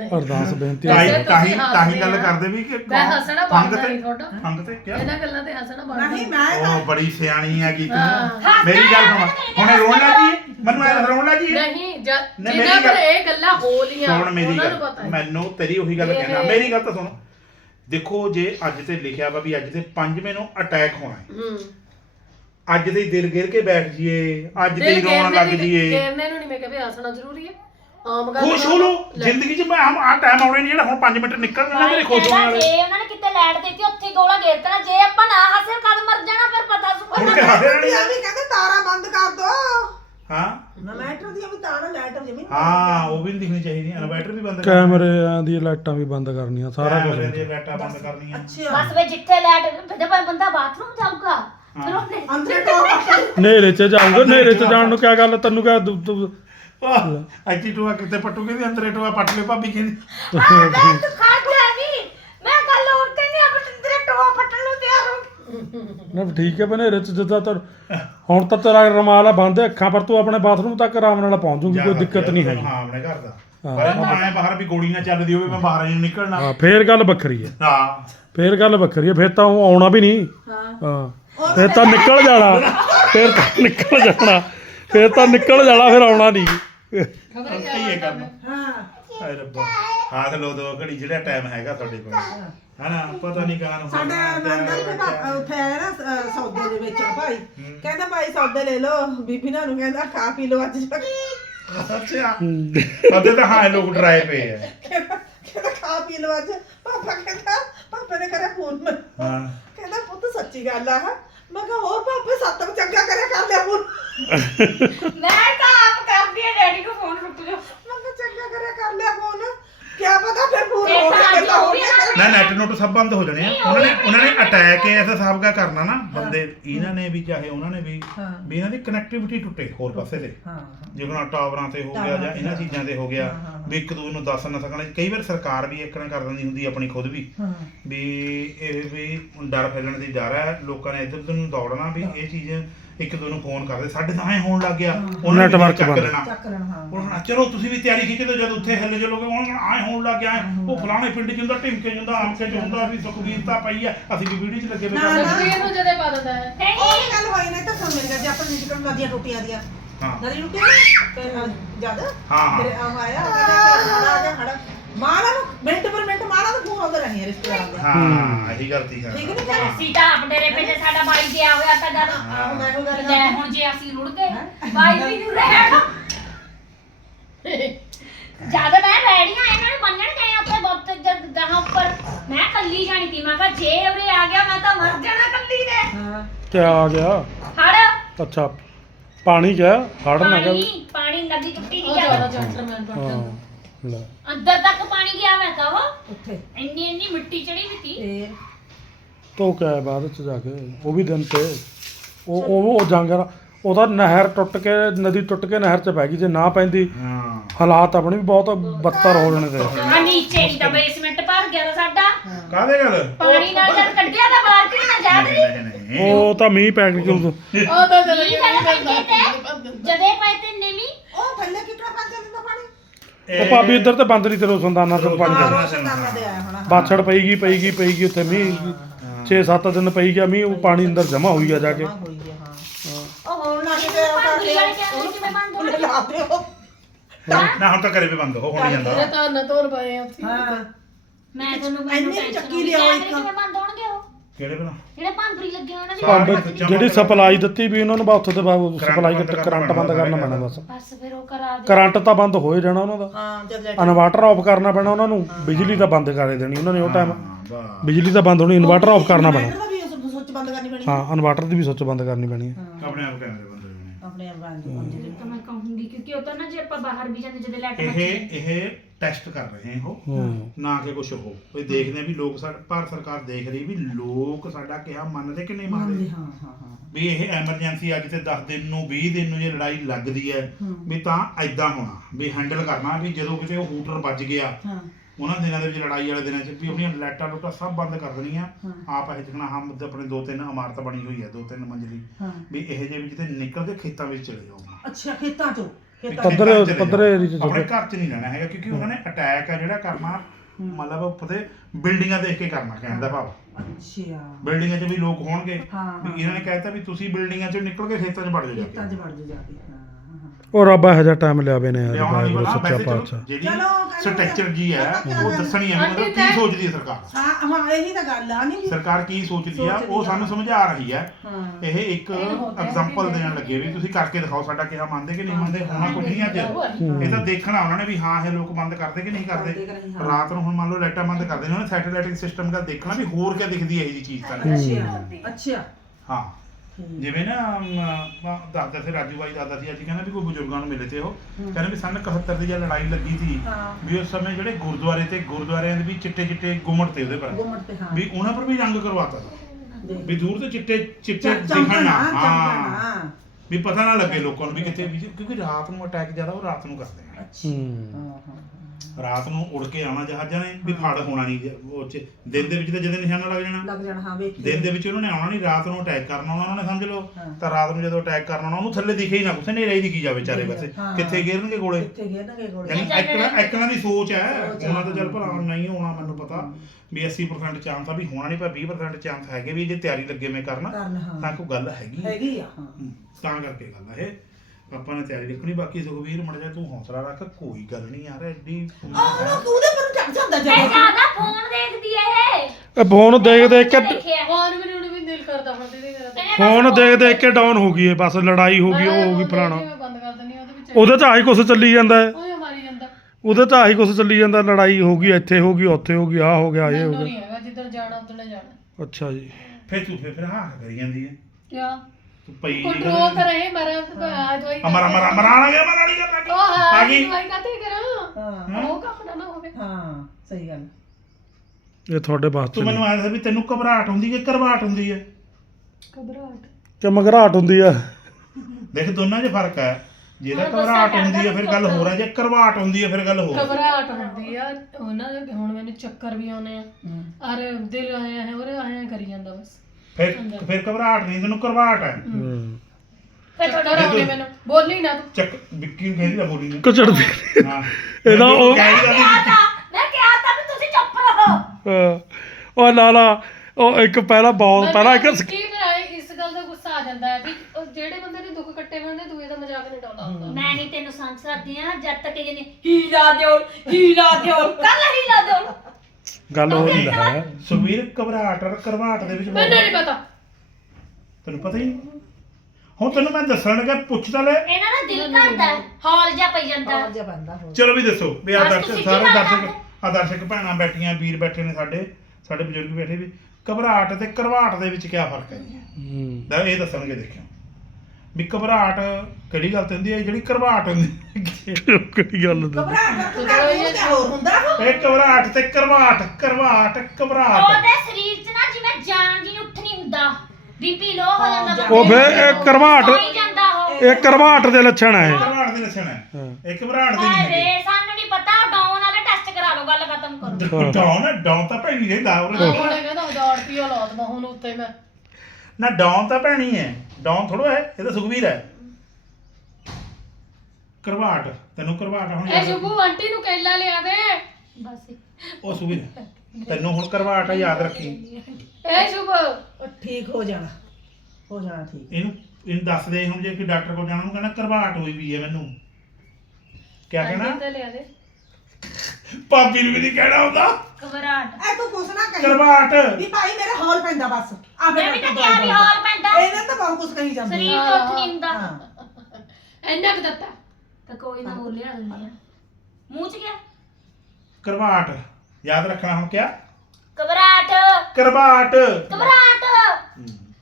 ਅਰਦਾਸ ਬੇਨਤੀ ਤਾਂ। ਹੀ ਤਾਂ ਹੀ ਤਾਂ ਹੀ ਗੱਲ। ਕਰਦੇ ਵੀ ਕਿ ਮੈਂ ਹੱਸਣਾ ਤੇ ਨਹੀਂ ਤੁਹਾਡਾ। ਫੰਗ ਤੇ ਕਿਆ? ਇਹਨਾਂ ਗੱਲਾਂ ਤੇ ਹੱਸਣਾ ਬਣਦਾ ਨਹੀਂ ਮੈਂ ਉਹ ਬੜੀ ਸਿਆਣੀ ਹੈਗੀ ਤੂੰ। ਹਾਂ। ਮੇਰੀ ਗੱਲ ਸੁਣ। ਹੁਣੇ ਰੋਣ ਲੱਗੀ? ਮੈਨੂੰ ਐ ਰੋਣ ਲੱਗੀ? ਨਹੀਂ ਜ- ਨਹੀਂ, ਜਿਨ੍ਹਾਂ ਪਰ ਗੱਲ- ਇਹ ਗੱਲਾਂ ਹੋ ਲੀਆਂ ਸੁਣ ਮੇਰੀ ਉਹਨਾਂ ਨੂੰ ਗੱਲ ਹੈ। ਮੈਨੂੰ ਤੇਰੀ ਉਹੀ ਗੱਲ ਇਹ- ਕਹਿਣਾ। ਮੇਰੀ ਗੱਲ ਤਾਂ ਸੁਣ। ਦੇਖੋ ਜੇ ਅੱਜ ਤੇ ਲਿਖਿਆ ਵਾ ਵੀ ਅੱਜ ਦੇ ਪੰਜਵੇਂ ਨੂੰ ਅਟੈਕ ਹੋਣਾ ਹੈ। ਹੂੰ। ਅੱਜ ਦੇ ਹੀ ਦਿਲ ਗਿਰ ਕੇ ਬੈਠ ਜੀਏ ਅੱਜ ਦੇ ਹੀ ਰੋਣ ਲੱਗ ਜੀਏ ਗੇਰਨੇ ਨੂੰ ਨਹੀਂ ਮੈਂ ਕਹਿੰਦੀ ਹੱਸਣਾ ਜ਼ਰੂਰੀ ਹੈ। ਆਮ ਗੱਲ ਖੁਸ਼ ਹੋ ਲੋ। ਜ਼ਿੰਦਗੀ 'ਚ ਮੈਂ ਆ ਟਾਈਮ ਆਉਣੇ ਨਹੀਂ ਜਿਹੜਾ ਹੁਣ 5 ਮਿੰਟ ਨਿਕਲਣ ਨਾ ਤੇਰੇ ਖੁਸ਼ ਹੋਣ ਵਾਲੇ ਜੇ ਉਹਨਾਂ ਨੇ ਕਿਤੇ ਲੈਟ ਦਿੱਤੀ ਉੱਥੇ ਹੀ ਗੋਲਾ ਗੇਰਤਣਾ ਜੇ ਆਪਾਂ ਨਾ ਹੱਸੇ ਕਦ ਮਰ ਜਾਣਾ ਫਿਰ ਪਤਾ ਸੁਪਰ ਵੀ ਕਹਿੰਦੇ ਤਾਰਾ ਬੰਦ ਕਰ ਦੋ। ਹਾਂ? ਨਾ ਮੈਟਰ ਦੀ ਵੀ ਤਾਰਾ ਲਾਈਟਰ ਜਿਵੇਂ ਹਾਂ ਉਹ ਵੀ ਨੀ ਦਿਖਣੀ ਚਾਹੀਦੀ। ਇਨਵਰਟਰ ਵੀ ਬੰਦ ਕਰ ਕੈਮਰਿਆਂ ਦੀਆਂ ਲਾਈਟਾਂ ਵੀ ਬੰਦ ਕਰਨੀਆਂ ਸਾਰਾ ਕੁਝ ਦੀਆਂ ਲਾਈਟਾਂ ਬੰਦ ਕਰਨੀਆਂ। ਅੱਛਾ। ਬਸ ਵੇ ਜਿੱਥੇ ਲੈਟ ਫਿਰ ਬੰਦਾ ਬਾਥਰੂਮ ਜਾਊਗਾ। ਫਿਰ ਉਹਨੇ ਅੰਦਰੇ ਟੋਪ ਨੇਰੇ 'ਚ ਜਾਊਂਗਾ ਨੇਰੇ 'ਚ ਜਾਣ ਨੂੰ ਕਿਆ ਗੱਲ ਤੈਨੂੰ ਕਿਆ ਦੁ- ਦੁ- ਐਚੀ ਟੋਆ ਕਿਤੇ ਪੱਟੂ ਕਹਿੰਦੀ ਅੰਦਰੇ ਟੋਆ ਪੱਟ ਲੈ ਭਾਬੀ ਕਹਿੰਦੀ। ਹਾਂ ਮੈਂ ਤੂੰ ਖਾ ਗਿਆ ਨਹੀਂ ਮੈਂ ਕੱਲ ਹੋਰ ਕਹਿੰਦੀ ਆ ਬਟੰਦਰੇ ਟੋਆ ਪੱਟਣ ਨੂੰ ਤਿਆਰ ਹੋ ਨਾ ਠੀਕ ਹੈ ਬਨੇਰੇ 'ਚ ਜਿੱਦਾਂ ਤਰ ਹੁਣ ਤਾਂ ਤੇਰਾ ਰਮਾਲ ਆ ਬੰਦ ਅੱਖਾਂ ਪਰ ਤੂੰ ਆਪਣੇ ਬਾਥਰੂਮ ਤੱਕ ਆਰਾਮ ਨਾਲ ਪਹੁੰਚ ਜੂਗੀ ਕੋਈ ਦਿੱਕਤ ਨਹੀਂ ਹੈਗੀ। ਹਾਂ ਆਪਣੇ ਘਰ ਦਾ। ਹਾਂ। ਪਰ ਇਹਨੂੰ ਆਏ ਬਾਹਰ ਵੀ ਗੋਲੀ ਨਾ ਚੱਲਦੀ ਹੋਵੇ ਮੈਂ ਬਾਹਰ ਨਹੀਂ ਨਿਕਲਣਾ। ਹਾਂ ਫੇਰ ਗੱਲ ਵੱਖਰੀ ਹੈ। ਹਾਂ। ਫੇਰ ਗੱਲ ਵੱਖਰੀ ਹੈ ਫੇਰ ਤਾਂ ਉਹ ਆਉਣਾ ਵੀ ਨਹੀਂ। ਹਾਂ। ਹਾਂ। ਫੇਰ ਤਾਂ ਨਿਕਲ ਜਾਣਾ ਫੇਰ ਤਾਂ ਨਿਕਲ ਜਾਣਾ ਫੇਰ ਤਾਂ ਨਿਕਲ ਜਾਣਾ ਫਿਰ ਆਉਣਾ ਨਹੀਂ। ਖਬਰ ਹੈ ਕੰਮ। ਹਾਂ। ਹਾਏ ਰੱਬਾ। ਹਾਥ ਲੋ ਦੋ ਘੜੀ ਜਿਹੜਾ ਟਾਈਮ ਹੈਗਾ ਤੁਹਾਡੇ ਕੋਲ। ਹਨਾ ਪਤਾ ਨਹੀਂ ਕਾਹਨ ਸਾਡਾ ਨੰਦਰ ਤੇ ਭਾ- ਉੱਥੇ ਆਇਆ ਨਾ ਸੌਦੇ ਦੇ ਵੇਚਣ ਭਾਈ। ਕਹਿੰਦਾ ਭਾਈ ਸੌਦੇ ਲੈ ਲਓ। ਬੀਬੀ ਨਾਲ ਨੂੰ ਕਹਿੰਦਾ ਖਾ ਪੀ ਲਓ ਅੱਜ ਜਾ ਕੇ ਅੱਛਾ ਤਾਂ ਹਾਂ ਲੋਕ ਡਰਾਏ ਪਏ ਆ। ਕਹਿੰਦਾ ਕਹਿੰਦਾ ਖਾ ਪੀ ਲਓ ਅੱਜ। ਪਾਪਾ ਕਹਿੰਦਾ ਪਾਪਾ ਨੇ ਕਰਿਆ ਫੋਨ। ਮੈਂ ਹਾਂ। ਕਹਿੰਦਾ ਪੁੱਤ ਸੱਚੀ ਗੱਲ ਆ ਮੈਂ ਕਿਹਾ ਹੋਰ ਪਾਪੇ ਸੱਤਮ ਚੰਗਾ ਕਰਿਆ ਕਰ ਲਿਆ ਫੋਨ। ਮੈਂ ਤਾਂ ਆਪ ਕਰਦੀ ਆ ਡੈਡੀ ਨੂੰ ਫੋਨ ਰੁਕ ਜਾ ਮੈਂ ਕਿਹਾ ਚੰਗਾ ਕਰਿਆ ਕਰ ਲਿਆ ਫੋਨ ਕਿਆ ਪਤਾ ਫਿਰ ਫੋਨ ਇਹ ਹੋ ਤਾਂ ਗਿਆ ਕਿੱਦਾਂ ਹੋ ਜੋ ਵੀ ਗਿਆ ਆ ਨਾ ਨੈਟ ਨੋਟ ਸਭ ਬੰਦ ਹੋ ਜਾਣੇ ਆ। ਉਹਨਾਂ ਨੇ ਉਹਨਾਂ ਨੇ ਅਟੈਕ ਐਸਾ ਸਾਬਕਾ ਕਰਨਾ ਨਾ ਬੰਦੇ ਇਹਨਾਂ ਨੇ ਵੀ ਚਾਹੇ ਉਹਨਾਂ ਨੇ ਵੀ। ਵੀ ਇਹਨਾਂ ਦੀ ਕਨੈਕਟੀਵਿਟੀ ਟੁੱਟੇ ਹੋਰ ਪਾਸੇ ਤੇ। ਹਾਂ। ਜਿਵੇਂ ਟਾਵਰਾਂ ਤੇ ਹੋ ਗਿਆ ਜਾਂ ਇਹਨਾਂ। ਚੀਜ਼ਾਂ ਤੇ ਹੋ ਗਿਆ। ਵੀ ਇੱਕ ਦੂਜੇ ਨੂੰ ਦੱਸ ਨਾ ਸਕਣ। ਕਈ ਵਾਰ ਸਰਕਾਰ ਵੀ ਇੱਕ ਨਾ ਕਰ ਦਿੰਦੀ ਹੁੰਦੀ ਆਪਣੀ ਖੁਦ ਵੀ। ਵੀ ਇਹ ਵੀ ਡਰ ਫੈਲਣ ਦੀ ਡਰ ਹੈ। ਲੋਕਾਂ ਨੇ ਇੱਧਰ ਉੱਧਰ ਨੂੰ ਦੌੜਨਾ ਵੀ ਇਹ ਚੀਜ਼ ਇੱਕ ਦੂਜੇ ਨੂੰ ਫੋਨ ਕਰਦੇ ਸਾਡੇ ਤਾਂ ਐ ਹੋਣ ਲੱਗ ਗਿਆ ਉਹਨਾਂ ਨੇ Network ਚੱਕ ਬੰਦ। ਲੈਣਾ ਚੱਕ ਲੈਣ ਹਾਂ ਉਹ ਕਹਿਣਾ, ਚਲੋ ਤੁਸੀਂ ਵੀ ਤਿਆਰੀ ਖਿੱਚ ਲਓ ਜਦ ਉੱਥੇ ਹਿੱਲ ਚਲੋਗੇ ਹੁਣ ਆਏ ਹੋਣ ਲੱਗ ਗਿਆ ਉਹ ਫਲਾਣੇ ਪਿੰਡ ਚ ਹੁੰਦਾ ਢਿਮਕੇ ਚ ਹੁੰਦਾ ਆਮਕੇ ਚ ਹੁੰਦਾ ਵੀ ਸੁਖਵੀਰਤਾ ਪਈ ਆ ਅਸੀਂ ਵੀ ਵੀਡੀਓ ਚ ਲੱਗੇ ਨਾ, ਕਰਦੇ ਨਾ। ਤਸਵੀਰ ਨੂੰ ਜਦੇ ਪਾ ਦਿੰਦਾ ਹੈ ਉਹ ਗੱਲ ਹੋਈ ਨਾ ਤਾਂ ਸੁਣ ਮੇਰੀ ਜੇ ਆਪਾਂ ਨਿਕਲ ਨਦੀਆਂ ਟੁੱਟੀਆਂ ਦੀਆਂ ਹਾਂ ਨਦੀ ਟੁੱਟੀ ਨਾ ਤੇ ਜਦ ਹਾਂ, ਹਾਂ। ਆਇਆ ਕਹਿੰਦਾ ਆ ਗਿਆ ਹੜਾ ਮਾਰਾ ਨੂੰ ਮਿੰਟ ਪਰ ਮਿੰਟ ਮਾਰਾ ਨੂੰ ਫੋਨ ਸੁਣਦੇ ਰਹੇ ਹਾਂ ਰਿਸ਼ਤੇਦਾਰਾਂ ਦੇ ਹਾਂ। ਇਹੀ ਗਲਤੀ ਹੈ। ਠੀਕ ਨੀ ਗੱਲ? ਅਸੀਂ ਤਾਂ ਆਪ ਡੇਰੇ ਪੇ ਤੇ ਸਾਡਾ ਬਾਈ ਗਿਆ ਹੋਇਆ ਤਾਂ ਗੱਲ ਆਹੋ ਮੈਂ ਉਹ ਗੱਲ ਲੈ ਹੁਣ ਜੇ ਅਸੀਂ ਰੁੜ ਗਏ ਬਾਈ ਵੀ ਨੂੰ ਰਹਿਣਾ। ਜਦ ਮੈਂ ਬੈੜੀਆਂ ਇਹਨਾਂ ਨੂੰ ਬੰਨਣ ਗਏ ਉੱਥੇ ਬਹੁਤ ਜਦ ਦਹਾਂ ਉੱਪਰ। ਮੈਂ ਕੱਲੀ ਜਾਣੀ ਮੈਂ ਕਿਹਾ ਜੇ ਉਰੇ ਆ ਗਿਆ ਮੈਂ ਤਾਂ ਮਰ ਜਾਣਾ ਕੱਲੀ ਨੇ। ਹਾਂ। ਕਿਆ ਆ ਗਿਆ। ਹੜ ਅੱਛਾ ਪਾਣੀ ਕਿਆ ਹੜ ਨਾ ਗਿਆ ਪਾਣੀ ਪਾਣੀ ਨਦੀ ਟੁੱਟੀ ਨਹੀਂ ਜ਼ਿਆਦਾ ਜਾਂਦੀ। ਜੈਂਟਲਮੈਨ ਹਾਂ। ਲੈ। ਅੰਦਰ ਤੱਕ ਪਾਣੀ ਗਿਆ ਮੈਂ ਤਾਂ ਉਹ। ਉੱਥੇ। ਇੰਨੀ ਇੰਨੀ ਮਿੱਟੀ ਚੜੀ ਵੀ ਤੀ। ਤੇ ਤੋ ਕਿਆ ਹੈ ਬਾਅਦ ਚ ਜਾ ਕੇ ਉਹ ਵੀ ਦਿਨ ਤੇ। ਉਹ ਉਹ ਉਹ ਜੰਗਰ ਉਹਦਾ ਨਹਿਰ ਟੁੱਟ ਕੇ ਨਦੀ ਟੁੱਟ ਕੇ ਨਹਿਰ ਚ ਪੈ ਗਈ ਜੇ ਨਾ ਪੈਂਦੀ ਹਾਂ। ਹਾਲਾਤ ਆਪਣੇ ਵੀ ਬਹੁਤ ਬੱਤਰ ਹੋ ਜਾਣੇ ਤੇ। ਆ ਨੀਚੇ ਦੀ ਤਾਂ ਬੇਸਮੈਂਟ ਭਰ ਗਿਆ ਤਾਂ ਸਾਡਾ। ਕਾਹਦੇ ਗੱਲ? ਪਾਣੀ ਨਾਲ ਜਦ ਕੱਢਿਆ ਤਾਂ ਬਾਲਟੀ ਨਾਲ ਜਾ ਰਹੀ ਨਹੀਂ ਨਹੀਂ ਉਹ ਤਾਂ ਮੀਂਹ ਪੈ ਗਿਆ ਉਦੋਂ ਉਹ ਤਾਂ ਚਲੇ ਮੀਂਹ ਪਹਿਲਾਂ ਪੈ ਗਏ ਤੇ ਜਦੇ ਪਏ ਤੇ ਨੇਮੀ ਉਹ ਥੱਲੇ ਕਿਤਨਾ ਪਾ ਜਾਂਦਾ ਪਾਣੀ ਉਹ ਭਾਬੀ ਇੱਧਰ ਤੇ ਬੰਦ ਨਹੀਂ ਤੇ ਰੋਸ਼ਨਦਾਨਾ ਤੋਂ ਪਾਣੀ ਜਾਂਦਾ ਬਾਛੜ ਪਈਗੀ ਪਈਗੀ ਪਈਗੀ ਉੱਥੇ ਮੀਂਹ। 6-7 ਦਿਨ ਪਈ ਗਿਆ ਮੀਂਹ ਉਹ ਪਾਣੀ ਅੰਦਰ ਜਮਾ ਹੋਈ ਗਿਆ ਜਾ ਕੇ। ਹਾਂ, ਹੋਈ ਹੈ ਹਾਂ। ਉਹ ਹੁਣ ਨਾ ਕਿਤੇ ਉਹ ਕਰ ਭਾਂਬਰੀ ਵਾਲੇ ਕਹਿੰਦੇ ਕਿਵੇਂ ਬੰਦ ਹੋ ਉਹਨੇ ਲਾਤੇ ਉਹ ਨਾ ਹੁਣ ਤਾਂ ਘਰੇ ਵੀ ਬੰਦ ਹੋ ਹੋਣੀ ਜਾਂਦਾ। ਤਾਂ ਨਾ ਤੋਰ ਪਏ ਆ ਉੱਥੇ। ਹਾਂ। ਮੈਂ ਤੁਹਾਨੂੰ ਇੰਨੀ ਮੈਨੂੰ ਟੈਨਸ਼ਨ ਚੱਕੀ ਲਿਆਓ ਇੱਕ। ਕਿਵੇਂ ਬੰਦ ਹੋਣਗੇ ਉਹ? ਕਿਹੜੇ ਬਣਾ ਜਿਹੜੇ ਭਾਂਬਰੀ ਲੱਗੇ ਉਹਨਾਂ ਦੇ ਹਾਂ। ਪੰਪ ਜਿਹੜੀ ਸਪਲਾਈ ਦਿੱਤੀ ਵੀ ਉਹਨਾਂ ਨੂੰ ਬਾ ਉੱਥੇ ਤੇ ਸਪਲਾਈ ਕਰਨਾ ਕਰੰਟ ਬੰਦ ਕਰਨਾ ਪੈਣਾ ਬਸ। ਬਸ ਫਿਰ ਉਹ ਕਰਾ ਦੇ ਕਰੰਟ ਤਾਂ ਬੰਦ ਹੋਏ ਜਾਣਾ ਉਹਨਾਂ ਦਾ। ਹਾਂ ਜਦ ਲੈ ਇਨਵਰਟਰ ਆਫ ਕਰਨਾ ਪੈਣਾ ਉਹਨਾਂ ਨੂੰ। ਬਿਜਲੀ ਤਾਂ ਬੰਦ ਕਰ ਦੇਣੀ ਉਹਨਾਂ ਨੇ ਉਹ ਟਾਈਮ ਬਿਜਲੀ ਤਾਂ ਬੰਦ ਹੋਣੀ ਇਨਵਰਟਰ ਆਫ ਕਰਨਾ ਪੈਣਾ। ਇਨਵਰਟਰ ਦਾ ਵੀ ਉਸ ਸੁੱਚ ਬੰਦ ਕਰਨੀ ਪੈਣੀ। ਹਾਂ ਇਨਵਰਟਰ ਦੀ ਵੀ ਸੁੱਚ ਬੰਦ ਕਰਨੀ ਪੈਣੀ ਹੈ। ਆਪਣੇ ਆਪ ਕੈਮਰੇ ਜਾਣੇ ਆਪਣੇ ਆਪ ਬੰਦ ਹੁੰਦੇ ਤਾਂ ਮੈਂ ਕਹੂੰਗੀ ਕਿਉਂਕਿ ਉਹ ਤਾਂ ਨਾ ਜੇ ਆਪਾਂ ਬਾਹਰ ਵੀ ਜਾਂਦੇ ਜਦੋਂ ਲੈਟ ਇਹ ਇਹ ਟੈਸਟ ਕਰ ਰਹੇ ਹੋ ਹੂੰ। ਨਾ ਕਿ ਕੁਝ ਹੋ ਇਹ ਦੇਖਦੇ ਆ ਵੀ ਲੋਕ ਸਾਡ ਭਾਰਤ ਸਰਕਾਰ ਦੇਖ ਰਹੀ ਵੀ ਲੋਕ ਸਾਡਾ ਕਿਹਾ ਮੰਨਦੇ ਕਿ ਨਹੀਂ ਮੰਨਦੇ। ਹਾਂ ਹਾਂ ਹਾਂ। ਵੀ ਇਹ ਐਮਰਜੈਂਸੀ ਅੱਜ ਤੇ 10 ਦਿਨ ਨੂੰ 20 ਦਿਨ ਨੂੰ ਜੇ ਲੜਾਈ ਲੱਗਦੀ ਹੈ ਵੀ ਤਾਂ ਐਦਾਂ ਹੋਣਾ ਵੀ ਹੈਂਡਲ ਕਰਨਾ ਵੀ ਜਦੋਂ ਕਿਤੇ ਉਹ ਹੂਟਰ ਵੱਜ ਗਿਆ ਹਾਂ। ਉਹਨਾਂ ਦਿਨਾਂ ਦੇ ਵਿੱਚ ਲੜਾਈ ਵਾਲੇ ਦਿਨਾਂ 'ਚ ਵੀ ਆਪਣੀਆਂ ਲਾਈਟਾਂ ਲੂਟਾਂ ਸਭ ਬੰਦ ਕਰ ਦੇਣੀਆਂ। ਹਾਂ। ਆਪ ਇਹ ਜਿਕਣਾ ਹਮ ਆਪਣੇ ਦੋ ਤਿੰਨ ਇਮਾਰਤ ਬਣੀ ਹੋਈ ਹੈ ਦੋ ਤਿੰਨ ਮੰਜ਼ਲੀ। ਹਾਂ। ਵੀ ਇਹ ਜੇ ਵੀ ਕਿਤੇ ਨਿਕਲ ਕੇ ਖੇਤਾਂ ਵਿੱਚ ਚਲੇ ਜਾਓ। ਅੱਛਾ ਖੇਤਾਂ ਚੋਂ? ਪੱਧਰ- ਖੇਤਾਂ 'ਚ ਚਲੇ ਪੱਧਰੇ ਜਾਓ। 'ਚ ਆਪਣੇ ਘਰ 'ਚ ਨਹੀਂ ਰਹਿਣਾ ਹੈਗਾ ਕਿਉਂਕਿ ਉਹਨਾਂ ਨੇ ਅਟੈਕ ਆ ਜਿਹੜਾ ਕਰਨਾ ਮਤਲਬ ਪਤੇ ਬਿਲਡਿੰਗਾਂ ਦੇਖ ਕੇ ਕਰਨਾ ਕਹਿਣ ਦਾ ਭਾਵ। ਅੱਛਾ। ਬਿਲਡਿੰਗਾਂ 'ਚ ਵੀ ਲੋਕ ਹੋਣਗੇ ਹਾਂ, ਵੀ। ਇਹਨਾਂ ਨੇ ਕਹਿਤਾ ਵੀ ਤੁਸੀਂ ਬਿਲਡਿੰਗਾਂ 'ਚੋਂ ਨਿਕਲ ਕੇ ਖੇਤਾਂ 'ਚ ਵੜ ਜਾਓ ਜਾ ਖੇਤਾਂ ਕੇ 'ਚ ਵੜ ਜਾ ਜਾ ਕੇ ਹਾਂ। ਉਹ ਰੱਬ ਇਹੋ ਜਿਹਾ ਟਾਈਮ ਲਿਆਵੇ ਨੇ ਯਾਰ ਲਿਆਉਣਾ ਨਹੀਂ ਵਾਹਿਗੁਰੂ ਬਣਾ ਸੱਚਾ ਵੈਸੇ ਚਲੋ। ਪਾਤਸ਼ਾਹ। ਜਿਹੜੀ ਚਲੋ, ਸਟ੍ਰਕਚਰ ਜੀ ਹੈ ਉਹ ਦੱਸਣੀ ਹੈ ਮਤਲਬ ਕੀ ਤੈਂ- ਸੋਚਦੀ ਹੈ ਸਰਕਾਰ? ਹਾਂ ਹਾਂ ਇਹੀ ਤਾਂ ਗੱਲ ਆ ਨਹੀਂ ਸਰਕਾਰ ਕੀ ਸੋਚਦੀ ਆ? ਸੋਚਦੀ ਉਹ ਆ। ਸਾਨੂੰ ਸਮਝਾ ਰਹੀ ਹੈ। ਹਾਂ। ਇਹ ਇੱਕ ਐਗਜ਼ਾਮਪਲ ਦੇਣ ਲੱਗੇ ਵੀ ਤੁਸੀਂ ਕਰਕੇ ਦਿਖਾਓ ਸਾਡਾ ਕਿਹਾ ਮੰਨਦੇ ਕਿ ਨਹੀਂ ਮੰਨਦੇ ਹੋਣਾ ਕੁਝ ਨਹੀਂ ਅੱਜ ਇਹ ਤਾਂ ਦੇਖਣਾ ਉਹਨਾਂ ਨੇ ਵੀ ਹਾਂ ਇਹ ਲੋਕ ਬੰਦ ਕਰਦੇ ਕਿ ਨਹੀਂ ਕਰਦੇ। ਕਰਦੇ ਕਿ ਨਹੀਂ, ਹਾਂ। ਰਾਤ ਨੂੰ ਹੁਣ ਮੰਨ ਲਓ ਲਾਈਟਾਂ ਬੰਦ ਕਰਦੇ ਨੇ ਉਹਨੇ ਸੈਟੇਲਾਈਟ ਸਿਸਟਮ ਦਾ ਦੇਖਣਾ ਵੀ ਹੋਰ ਕੀ ਦਿਖਦੀ ਹੈ ਇਹ ਜੀ ਚੀਜ਼ ਤਾਂ। ਅੱਛਾ। ਅੱਛਾ। ਹਾਂ। ਜਿਵੇਂ ਨਾ ਅਮ, ਦੱਸਦਾ ਸੀ ਰਾਜੂ ਬਾਈ ਦੱਸਦਾ ਸੀ ਅੱਜ ਕਹਿੰਦਾ ਵੀ ਕੋਈ ਬਜ਼ੁਰਗਾਂ ਨੂੰ ਮਿਲੇ ਤੇ ਉਹ। ਕਹਿੰਦੇ ਵੀ ਸੰਨ 71 ਦੀ ਜਦ ਲੜਾਈ ਲੱਗੀ ਸੀ ਹਾਂ। ਵੀ ਉਸ ਸਮੇਂ ਜਿਹੜੇ ਗੁਰਦੁਆਰੇ ਤੇ ਗੁਰਦੁਆਰਿਆਂ ਦੇ ਵੀ ਚਿੱਟੇ ਚਿੱਟੇ ਗੁੰਮਟ ਤੇ ਉਹਦੇ ਪਰ। ਗੁੰਮਟ ਤੇ ਹਾਂ। ਵੀ ਉਹਨਾਂ ਪਰ ਵੀ ਰੰਗ ਕਰਵਾਤਾ। ਸੀ ਵੀ ਦੂਰ ਤੋਂ ਚਿੱਟੇ ਚਿੱਟੇ ਦਿਖਣ ਨਾ ਚਮਕਣਾ ਹਾਂ। ਵੀ ਪਤਾ ਨਾ ਲੱਗੇ ਲੋਕਾਂ ਨੂੰ ਵੀ ਕਿੱਥੇ ਵੀ ਕਿਉਂਕਿ ਰਾਤ ਨੂੰ ਅਟੈਕ ਜ਼ਿਆਦਾ ਉਹ ਰਾਤ ਨੂੰ ਕਰਦੇ ਆ। ਅੱਛਾ। ਹੂੰ ਹਾਂ ਹਾਂ। ਰਾਤ ਨੂੰ ਉੜ ਕੇ ਆਉਣਾ ਜਹਾਜ਼ਾਂ ਨੇ ਵੀ ਫੜ ਹੋਣਾ ਨਹੀਂ ਉਹ ਚ ਦਿਨ ਦੇ ਵਿੱਚ ਤਾਂ ਜਦੇ ਨਿਸ਼ਾਨਾ ਲੱਗ ਜਾਣਾ। ਲੱਗ ਜਾਣਾ ਹਾਂ ਵੇਖ ਦਿਨ ਦੇ ਵਿੱਚ ਉਹਨਾਂ ਨੇ ਆਉਣਾ ਨਹੀਂ ਰਾਤ ਨੂੰ ਅਟੈਕ ਕਰਨਾ ਉਹਨਾਂ ਨੇ ਸਮਝ ਲਓ। ਹਾਂ। ਤਾਂ ਰਾਤ ਨੂੰ ਜਦੋਂ ਅਟੈਕ ਕਰਨਾ ਉਹਨਾਂ ਉਹਨੂੰ ਥੱਲੇ ਦਿਖੇ ਹੀ ਨਾ ਕੁਛ ਨੇੜੇ ਹੀ ਦਿਖੀ ਜਾਵੇ ਚਾਰੇ ਪਾਸੇ। ਹਾਂ। ਕਿੱਥੇ ਗਿਰਨਗੇ ਗੋਲੇ? ਕਿੱਥੇ ਗਿਆ ਨਾ ਗੋਲੇ? ਯਾਨੀ ਐਕਣਾ ਐਕਣਾ ਦੀ ਸੋਚ ਹੈ। ਸੋਚ ਹੈ, ਉਹਨਾਂ ਤਾਂ ਚੱਲ ਭਰਾ ਨਹੀਂ ਹੋਣਾ ਮੈਨੂੰ ਪਤਾ। ਵੀ 80% ਚਾਂਸ ਆ ਵੀ ਹੋਣਾ ਨਹੀਂ ਪਰ 20% ਚਾਂਸ ਹੈਗੇ ਵੀ ਜੇ ਤਿਆਰੀ ਲੱਗੇ ਮੈਂ ਕਰਨ ਕਰਨ ਹਾਂ। ਤਾਂ ਕੋਈ ਗੱਲ ਹੈਗੀ। ਹੈ। ਹੈਗੀ ਆ ਹਾਂ। ਤਾਂ ਕਰਕੇ ਗੱਲ ਆ ਇਹ। ਆਪਾਂ ਨੇ ਤਿਆਰੀ ਰੱਖਣੀ ਬਾਕੀ ਸੁਖਵੀਰ ਮੜ ਜਾ ਤੂੰ ਹੌਸਲਾ ਰੱਖ ਕੋਈ ਗੱਲ ਨਹੀਂ ਯਾਰ ਐਡੀ ਆਹ ਉਹਦੇ ਪਰ ਚੜ ਜਾਂਦਾ ਮੈਂ ਜਦੋਂ ਜ਼ਿਆਦਾ ਫੋਨ ਦੇਖਦੀ ਐ ਇਹ। ਇਹ ਫੋਨ ਦੇਖ ਦੇਖ ਕੇ ਦੇਖਿਆ। ਫੋਨ ਵੀ ਨੂੰ ਵੀ ਦਿਲ ਕਰਦਾ ਹੁਣ ਦੀਦੀ ਮੇਰਾ ਤਾਂ। ਫੋਨ ਦੇਖ ਦੇਖ ਕੇ ਡਾਊਨ ਹੋ ਗਈ ਹੈ ਬਸ ਲੜਾਈ ਹੋ ਗਈ ਉਹ ਹੋ ਗਈ ਫਲਾਣਾ ਮੈਂ ਬੰਦ ਕਰ ਦਿੰਦੀ ਹਾਂ ਉਹਦੇ ਵਿੱਚ ਉਹਦੇ ਚ ਆਹੀ ਕੁਛ ਚੱਲੀ ਜਾਂਦਾ ਹੈ ਉਹ ਮਾਰੀ ਜਾਂਦਾ। ਉਹਦੇ ਚ ਆਹੀ ਕੁਛ ਚੱਲੀ ਜਾਂਦਾ ਲੜਾਈ ਹੋ ਗਈ ਇੱਥੇ ਹੋ ਗਈ ਉੱਥੇ ਹੋ ਗਈ ਆਹ ਹੋ ਗਿਆ ਇਹ ਹੋ ਮੈਨੂੰ ਗਿਆ। ਨਹੀਂ ਹੈਗਾ ਜਿੱਦਣ ਜਾਣਾ ਉਦੋਂ ਜਾਣਾ। ਅੱਛਾ ਜੀ। ਫਿਰ ਤੂੰ ਫਿਰ ਫਿਰ ਹਾਂ ਕਰੀ ਜਾਂਦੀ ਹੈ ਕਿਆ? ਤੂੰ ਪਈ ਕੰਟਰੋਲ ਤਾਂ ਰਹੇ ਮਰਾਂ ਆ ਦਵਾਈ ਅਮਰ ਅਮਰ ਅਮਰ ਆ। ਗਿਆ ਅਮਰ ਵਾਲੀ ਗੱਲ ਉਹ ਆ ਹਾਂ ਗਈ ਦਵਾਈ ਕਾਤੇ ਕਰਾਂ। ਹਾਂ। ਉਹ ਕੰਮ ਨਾ ਨਾ ਹੋਵੇ। ਹਾਂ ਸਹੀ ਗੱਲ। ਇਹ ਤੁਹਾਡੇ ਵਾਸਤੇ ਤੂੰ ਮੈਨੂੰ ਆਇਆ ਵੀ ਤੈਨੂੰ ਘਬਰਾਹਟ ਹੁੰਦੀ ਕਿ ਕਰਵਾਹਟ ਹੁੰਦੀ ਹੈ ਘਬਰਾਹਟ। ਕਿ ਮਗਰਾਟ ਹੁੰਦੀ ਆ। ਦੇਖ ਦੋਨਾਂ 'ਚ ਫ਼ਰਕ ਹੈ ਜੇ ਤਾਂ ਹੁਣ ਗੁੱਸਾ ਘਬਰਾਹਟ ਹੁੰਦੀ ਹੈ ਫਿਰ ਗੱਲ ਹੋਰ ਹੈ ਜੇ ਕਰਵਾਹਟ ਹੁੰਦੀ ਹੈ ਫਿਰ ਗੱਲ ਹੋਰ ਹੈ। ਘਬਰਾਹਟ ਹੁੰਦੀ ਆ। ਉਹਨਾਂ ਦੇ ਹੁਣ ਮੈਨੂੰ ਚੱਕਰ ਵੀ ਆਉਨੇ ਆ। ਅਰ ਦਿਲ ਆਇਆ ਹੈ ਉਹਰੇ ਆਇਆ ਕਰੀ ਜਾਂਦਾ ਬਸ। ਫਿਰ ਫਿਰ ਘਬਰਾਹਟ ਨਹੀਂ ਤੈਨੂੰ ਕਰਵਾਹਟ ਹੈ। ਹੂੰ। ਫਿਰ ਚੱਕਰ ਤੁਹਾਡਾ ਆਉਨੇ ਮੈਨੂੰ। ਬੋਲੀ ਨਾ ਤੂੰ। ਚੱਕ ਵਿੱਕੀ ਨੂੰ ਕਹਿੰਦੀ ਨਾ ਬੋਲੀ ਨੇ। ਕਚੜਦੀ ਹਾਂ। ਇਹਦਾ ਉਹ- ਕਹਿੰਦੀ ਆ ਵੀ ਕਿਹਾ ਤਾਂ ਮੈਂ ਕਿਹਾ ਤਾਂ ਵੀ ਤੁਸੀਂ ਚੁੱਪ ਰਹੋ। ਅਹ ਉਹ ਲਾਲਾ ਉਹ ਇੱਕ ਪਹਿਲਾਂ ਬਹੁਤ ਪਹਿਲਾਂ ਇੱਕ ਕੀ ਆਏ ਇਸ ਗੱਲ ਦਾ ਗੁੱਸਾ ਆ ਜਾਂਦਾ ਹੈ ਵੀ ਉਹ ਜਿਹੜੇ ਬੰਦੇ ਨੇ ਦੁੱਖ ਕੱਟੇ ਹੋਏ ਹੁੰਦੇ ਦੂਏ ਦਾ ਮਜ਼ਾਕ ਨਹੀਂ ਡਾਉਂਦਾ ਹੁੰਦਾ। ਮੈਂ ਨਹੀਂ ਤੈਨੂੰ ਸੰਗ ਸਕਦੀ ਆ ਜਦ ਤੱਕ ਇਹ ਨਹੀਂ ਹੀਲਾ ਦਿਓ ਹੀਲਾ ਦਿਓ ਕੱਲ ਹੀਲਾ ਦਿਓ ਗੱਲ ਹੋ ਨਹੀਂ ਹੈ। ਸੁਖਵੀਰ ਘਬਰਾਹਟ ਔਰ ਕਰਵਾਹਟ ਦੇ ਵਿੱਚ ਮੈਨੂੰ ਨਹੀਂ ਪਤਾ। ਤੈਨੂੰ ਪਤਾ ਹੀ? ਨਹੀਂ ਹੁਣ ਤੈਨੂੰ ਮੈਂ ਦੱਸਣ ਲੱਗਾ ਪੁੱਛ ਤਾਂ ਲੈ। ਇਹਨਾਂ ਦਾ ਦਿਲ ਕਰਦਾ ਹਾਲ ਜਾ ਪਈ ਜਾਂਦਾ। ਹੋਰ ਜਿਹਾ ਬੰਦਾ ਹੋਰ। ਚਲੋ ਵੀ ਦੱਸੋ ਵੀ ਆ ਬਸ ਦਰਸ਼ਕ ਤੁਸੀਂ ਸਾਰੇ ਕੀ ਦਰਸ਼ਕ? ਆ ਦਰਸ਼ਕ ਭੈਣਾਂ ਬੈਠੀਆਂ ਵੀਰ ਬੈਠੇ ਨੇ ਸਾਡੇ ਸਾਡੇ ਬਜ਼ੁਰਗ ਬੈਠੇ ਵੀ। ਘਬਰਾਹਟ ਤੇ ਕਰਵਾਹਟ ਦੇ ਵਿੱਚ ਕੀ ਫ਼ਰਕ ਹੈ? ਜੀ ਹੂੰ। ਦਾ ਇਹ ਦੱਸਣਗੇ ਦੇਖਿਓ। ਵੀ ਘਬਰਾਹਟ ਕਿਹੜੀ ਗੱਲ ਤੇ ਹੁੰਦੀ ਹੈ? ਜਿਹੜੀ ਕਰਵਾਹਟ ਹੁੰਦੀ ਹੈ। ਕਿਹੜੀ ਗੱਲ ਦੀ ਘਬਰਾਹਟ ਦਾ ਹੋਰ ਹੁੰਦਾ ਉਹ ਇਹ ਘਬਰਾਹਟ ਤੇ ਕਰਵਾਹਟ ਕਰਵਾਹਟ ਘਬਰਾਹਟ। ਉਹਦੇ ਸਰੀਰ 'ਚ ਨਾ ਜਿਵੇਂ ਜਾਨ ਜੀ ਉੱਠ ਨਹੀਂ ਹੁੰਦਾ ਬੀਪੀ ਲੋ ਹੋ ਜਾਂਦਾ ਉਹ ਫੇ ਇਹ ਜਾਂਦਾ ਉਹ। ਇਹ ਕਰਵਾਹਟ ਦੇ ਲੱਛਣ ਹੈ ਘਬਰਾਹਟ ਦੇ ਲੱਛਣ ਹੈ ਹਾਂ। ਇਹ ਘਬਰਾਹਟ ਦੇ ਨਹੀਂ ਹੈਗੇ। ਸਾਨੂੰ ਨਹੀਂ ਪਤਾ ਡਾਊਨ ਵਾਲੇ ਟੈਸਟ ਕਰਾ ਲਓ ਗੱਲ ਖਤਮ ਕਰੋ। ਹਾਂ। [LAUGHS] ਡਾਊਨ ਡਾਊਨ ਤਾਂ ਭੈਣੀ ਰਹਿੰਦਾ ਹੁਣ ਇਹ ਕਹਿੰਦਾ 1000 ਰੁਪਿਆ ਲਾ ਦਵਾਂ ਹੁਣ ਉੱਤੇ ਮੈਂ। ਨਾ ਡਾਊਨ ਤਾਂ ਭੈਣੀ ਹੈ। ਡਾਊਨ ਥੋੜੋ ਹੈ ਇਹ ਤਾਂ ਸੁਖਵੀਰ ਹੈ। ਕਰਵਾਹਟ ਤੈਨੂੰ ਕਰਵਾਹਟ ਹੁਣ ਇਹ ਯਾਦ- ਜੁਬੂ ਆਂਟੀ ਨੂੰ ਕੈਲਾ ਲਿਆ ਦੇ। ਬਸ ਉਹ ਸੁਖਵੀਰ ਤੈਨੂੰ ਹੁਣ ਕਰਵਾਹਟ ਆ, ਯਾਦ ਰੱਖੀ। ਇਹ ਸ਼ੁਭ। ਉਹ ਠੀਕ ਹੋ ਜਾਣਾ ਹੋ ਜਾਣਾ ਠੀਕ। ਇਹਨੂੰ ਇਹਨੂੰ ਦੱਸ ਦੇ ਹੁਣ ਜੇ ਕੋਈ ਡਾਕਟਰ ਕੋਲ ਜਾਣਾ ਉਹਨੂੰ ਕਹਿੰਦਾ ਕਰਵਾਹਟ ਹੋਈ ਵੀ ਹੈ ਮੈਨੂੰ। ਕਿਆ ਆਂਟੀ ਕਹਿਣਾ? ਤੇ ਲਿਆ ਦੇ। ਭਾਬੀ ਨੂੰ ਵੀ ਨਹੀਂ ਕਹਿਣਾ ਹੁੰਦਾ ਘਬਰਾਹਟ। ਐ ਤੂੰ ਕੁਛ ਨਾ ਕਹੀ। ਕਰਵਾਹਟ ਵੀ ਭਾਈ ਮੇਰੇ ਹੌਲ ਪੈਂਦਾ ਬਸ। ਆ ਮੈਂ ਵੀ ਤਾਂ ਕਿਹਾ ਵੀ ਹਾਲ ਪੈਂਦਾ। ਇਹਨੇ ਤਾਂ ਬਹੁਤ ਕੁਛ ਕਹੀ ਜਾਂਦੀ ਸਰੀਰ ਆ। ਤੋਂ ਉੱਠ ਨਹੀਂ ਹੁੰਦਾ। ਹਾਂ। ਇੰਨਾ ਕੁ ਦਿੱਤਾ। ਤਾਂ ਕੋਈ ਨਾ ਬੋਲਿਆ ਦਿੰਦੀ ਆ। ਮੂੰਹ 'ਚ ਗਿਆ ਕਰਵਾਹਟ ਯਾਦ ਰੱਖਣਾ ਹੁਣ ਕਿਆ? ਘਬਰਾਹਟ। ਕਰਵਾਹਟ ਘਬਰਾਹਟ।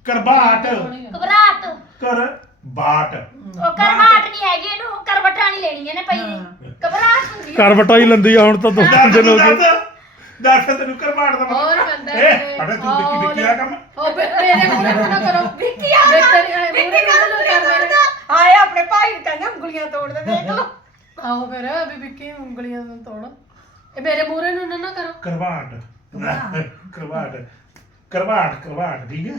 ਕਰਵਾਹਟ ਘਬਰਾਹਟ। ਕਰ ਬਾਟ ਉਹ ਕਰਵਾਟ ਨਹੀਂ ਹੈਗੀ ਇਹਨੂੰ ਕਰਵਟਾਂ ਨਹੀਂ ਲੈਣੀਆਂ ਨੇ ਪਈ। ਨੇ ਘਬਰਾਹਟ ਹੁੰਦੀ ਆ। ਕਰਵਟਾ ਹੀ ਲੰਦੀ ਆ ਹੁਣ ਤਾਂ ਦੋ ਤਿੰਨ ਦਿਨ ਹੋ ਗਏ ਦੱਸ ਦੱਸ ਤੈਨੂੰ ਕਰਵਾਹਟ ਦਾ ਹੋਰ ਬੰਦਾ ਏ ਅੜੇ ਤੂੰ ਵਿੱਕੀ ਵਿੱਕੀ ਆ ਕੰਮ? ਉਹ ਬੇ- ਮੇਰੇ ਮੂਹਰੇ ਨੂੰ ਨਾ ਕਰੋ। ਵਿੱਕੀ ਆ ਮੇਰੇ ਮੂਹਰੇ ਨੂੰ ਨਾ ਕਰੋ ਆਏ ਆਪਣੇ ਭਾਈ ਨੂੰ ਕਹਿੰਦਾ ਉਂਗਲੀਆਂ ਤੋੜਦੇ ਦੇਖ ਲਓ। ਆਹੋ ਫਿਰ ਵੀ ਵਿੱਕੀ ਉਂਗਲੀਆਂ ਤੋਂ ਤੋੜ। ਇਹ ਮੇਰੇ ਮੂਹਰੇ ਨੂੰ ਨਾ ਨਾ ਕਰੋ। ਕਰਵਾਹਟ ਕਰਵਾਹਟ ਕਰਵਾਹਟ ਕਰਵਾਹਟ ਠੀਕ ਹੈ?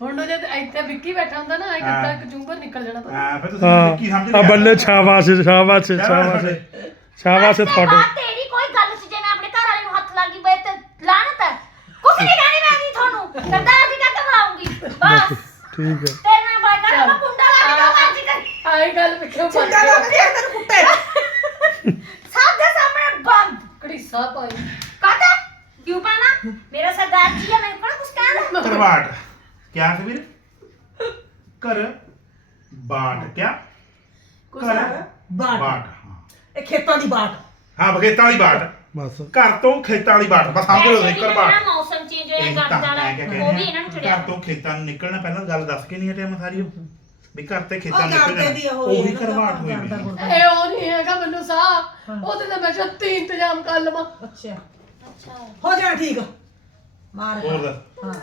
ਹੁਣ ਨੂੰ ਜਦ ਇੱਥੇ ਵਿੱਕੀ ਬੈਠਾ ਹੁੰਦਾ ਨਾ ਇਹ ਕਿੱਦਾਂ ਇੱਕ ਜੂੰਬਰ ਨਿਕਲ ਜਾਣਾ ਤਾਂ। ਹਾਂ ਫਿਰ ਤੁਸੀਂ ਵਿੱਕੀ ਸਮਝ ਹਾਂ ਆ ਲਿਆ ਬੱਲੇ ਸ਼ਾਬਾਸ਼ ਸ਼ਾਬਾਸ਼ ਸ਼ਾਬਾਸ਼ ਸ਼ਾਬਾਸ਼। ਤੁਹਾਡੇ। ਬਾਅਦ ਤੇਰੀ ਕੋਈ ਗੱਲ ਸੀ ਜੇ ਮੈਂ ਆਪਣੇ ਘਰ ਵਾਲੇ ਨੂੰ ਹੱਥ ਲੱਗੀ ਬਈ ਤੇ ਲਾਣਤ ਹੈ? ਕੁਝ ਨਹੀਂ ਕਹਿਣੀ ਮੈਂ ਨਹੀਂ ਤੁਹਾਨੂੰ। ਕਰਦਾ ਅਸੀਂ ਕਾ ਕਮਾਉਂਗੀ ਬਸ। ਠੀਕ ਹੈ। ਤੇਰੇ ਨਾਲ ਬਾਈ ਕਰ ਕੁੰਡਾ ਲਾ ਕੇ ਬਾਜੀ ਕਰ ਆਈ ਗੱਲ ਪਿੱਛੋਂ ਬੰਦ ਚੁੰਡਾ ਲੱਗ ਗਿਆ ਤੈਨੂੰ ਕੁੱਤੇ ਸਭ ਦੇ ਸਾਹਮਣੇ ਬੰਦ। ਘੜੀਸਾ ਪਾਈ। ਕਾਹਦਾ? ਕਿਉਂ ਪਾਣਾ? ਮੇਰਾ ਸਰਦਾਰ ਜੀ ਹੈ ਮੈਂ ਕੋਣ ਕੁਝ ਕਹਿਣਾ? ਕਰਵਾਹਟ ਕਿਆ ਕਬੀਰ ਕਰ ਬਾਟ ਕਿਆ? ਕਰ ਬਾਟ ਬਾਟ ਹਾਂ। ਇਹ ਖੇਤਾਂ ਦੀ ਬਾਟ ਹਾਂ ਬਗੇਤਾਂ ਵਾਲੀ ਬਾਟ ਬਸ। ਘਰ ਤੋਂ ਖੇਤਾਂ ਵਾਲੀ ਬਾਟ ਬਸ ਸਮਝ ਲਓ ਵੀ ਬਾਟ ਜਿਹੜਾ ਮੌਸਮ ਚੇਂਜ ਹੋਇਆ ਇਹ ਗਰਦ ਤਾਂ ਵਾਲਾ ਮੈਂ ਕਿਆ ਉਹ ਵੀ ਕਹਿ ਇਹਨਾਂ ਨੂੰ ਰਿਹਾ ਚੜਿਆ। ਘਰ ਤੋਂ ਖੇਤਾਂ ਨੂੰ ਨਿਕਲਣਾ ਪਹਿਲਾਂ ਗੱਲ ਦੱਸ ਕੇ ਨਹੀਂ ਹਟਿਆ ਮੈਂ ਸਾਰੀ। ਉਹ। ਵੀ ਘਰ ਤੇ ਖੇਤਾਂ ਉਹ ਨੂੰ ਨਿਕਲ ਕਰਦੇ ਦੀ ਜਾਣਾ ਉਹ ਉਹ ਵੀ ਕਰਵਾਹਟ ਹੋਈ। ਇਹ ਉਹ ਨਹੀਂ ਹੈਗਾ ਮੈਨੂੰ ਸਾਹ। ਉਹਦੇ ਤਾਂ ਮੈਂ ਛੱਤੀ ਇੰਤਜ਼ਾਮ ਕਰ ਲਵਾਂ। ਅੱਛਾ। ਅੱਛਾ। ਹੋ ਜਾਣਾ ਠੀਕ। ਮਾਰ। ਹੋਰ ਦੱਸ। ਹਾਂ।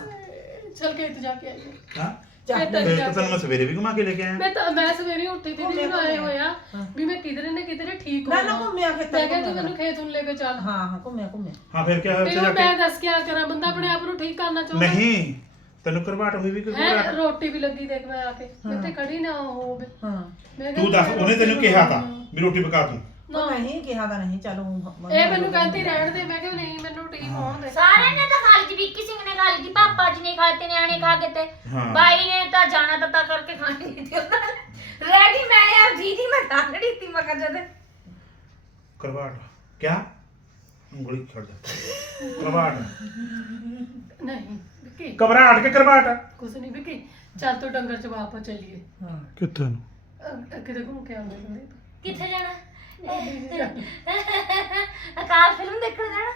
ਚਲ ਕੇ ਇੱਥੇ ਜਾ ਕੇ ਆਈਏ ਹਾਂ। ਚੱਲ ਫਿਰ ਤਾਂ ਫਿਰ ਤਾਂ ਤੈਨੂੰ ਮੈਂ ਸਵੇਰੇ ਵੀ ਘੁਮਾ ਕੇ ਲੈ ਕੇ ਆਇਆ। ਮੈਂ ਤਾਂ ਮੈਂ ਸਵੇਰੇ ਉੱਠੀ ਤੇ ਘੁੰਮਿਆ ਮੈਨੂੰ ਆਏ ਘੁੰਮਿਆ। ਹੋਇਆ ਹਾਂ। ਵੀ ਮੈਂ ਕਿਧਰੇ ਨਾ ਕਿਧਰੇ ਠੀਕ ਨਾ ਹੋਣਾ ਨਾ ਘੁੰਮਿਆ ਖੇਤਾਂ ਮੈਂ ਕਿਹਾ ਘੁੰਮਿਆ ਤੂੰ ਮੈਨੂੰ ਖੇਤ। ਨੂੰ ਲੈ ਕੇ ਚੱਲ। ਹਾਂ ਹਾਂ ਘੁੰਮਿਆ ਘੁੰਮਿਆ। ਹਾਂ ਫਿਰ ਕਿਆ ਹੋਇਆ ਤੇ ਉੱਥੇ ਹੁਣ ਜਾ ਮੈਂ ਕੇ ਦੱਸ ਕਿਆ ਕਰਾਂ ਬੰਦਾ ਆਪਣੇ ਆਪ ਨੂੰ ਠੀਕ ਕਰਨਾ ਚਾਹੁੰਦਾ। ਨਹੀਂ ਤੈਨੂੰ ਕਰਵਾਹਟ ਹੋਈ ਵੀ ਕਿ ਹੈ ਘਬਰਾਹਟ? ਰੋਟੀ ਵੀ ਲੱਗੀ ਦੇਖ ਮੈਂ ਆ ਕੇ। ਇੱਥੇ ਖੜੀ ਨਾ ਹੋਵੇ। ਹਾਂ। ਮੈਂ ਤੂੰ ਦੱਸ ਉਹਨੇ ਤੈਨੂੰ ਕਿਹਾ ਤਾਂ ਵੀ ਰੋਟੀ ਪਕਾ ਤੂੰ। ਉਹ ਨਹੀਂ ਕਿਹਾ ਤਾਂ ਨਹੀਂ ਚਲ ਉਹ ਇਹ ਮੈਨੂੰ ਕਹਿੰਦੀ ਰਹਿਣ ਦੇ ਮੈਂ ਕਿਹਾ ਨਹੀਂ ਮੈਨੂੰ ਠੀਕ ਹੋਣ ਦੇ। ਸਾਰਿਆਂ ਨੇ ਤਾਂ ਖਾ ਲਈ ਜੀ ਵਿੱਕੀ ਸਿੰਘ ਨੇ ਖਾ ਲਈ ਜੀ ਪਾਪਾ ਜੀ ਨੇ ਖਾ ਤੇ ਨਿਆਣੇ ਖਾ ਕੇ ਤੇ ਹਾਂ। ਬਾਈ ਨੇ ਤਾਂ ਜਾਣਾ ਦਿੱਤਾ ਕਰਕੇ ਖਾਣੀ ਨਹੀਂ ਤੀ ਉਹਨਾਂ ਨੇ। ਰਹਿ ਗਈ ਮੈਂ ਯਾਰ ਦੀਦੀ ਮੈਂ ਡਾਂਗੜੀ ਤੀ ਮੈਂ ਕਹਾਂ ਜਦ। ਕਰਵਾਹਟ ਕਿਆ? ਉਂਗਲੀ ਛੱਡ ਜਾ। ਕਰਵਾਹਟ ਨਹੀਂ ਵਿੱਕੀ। ਘਬਰਾਹਟ ਕੇ ਕਰਵਾਹਟ ਕੁਛ ਨਹੀਂ ਵਿੱਕੀ। ਚੱਲ ਤੂੰ ਡੰਗਰ ਚ ਵਾਪਸ ਚੱਲੀਏ। ਹਾਂ। ਕਿੱਥੇ ਨੂੰ? ਅਹ, ਕਿਤੇ ਘੁੰਮ ਕੇ ਆਉਂਦੇ ਹੁੰਦੇ। ਕਿੱਥੇ ਜਾਣਾ? ਅਕਾਲ ਫਿਲਮ ਦੇਖਣ ਜਾਣਾ?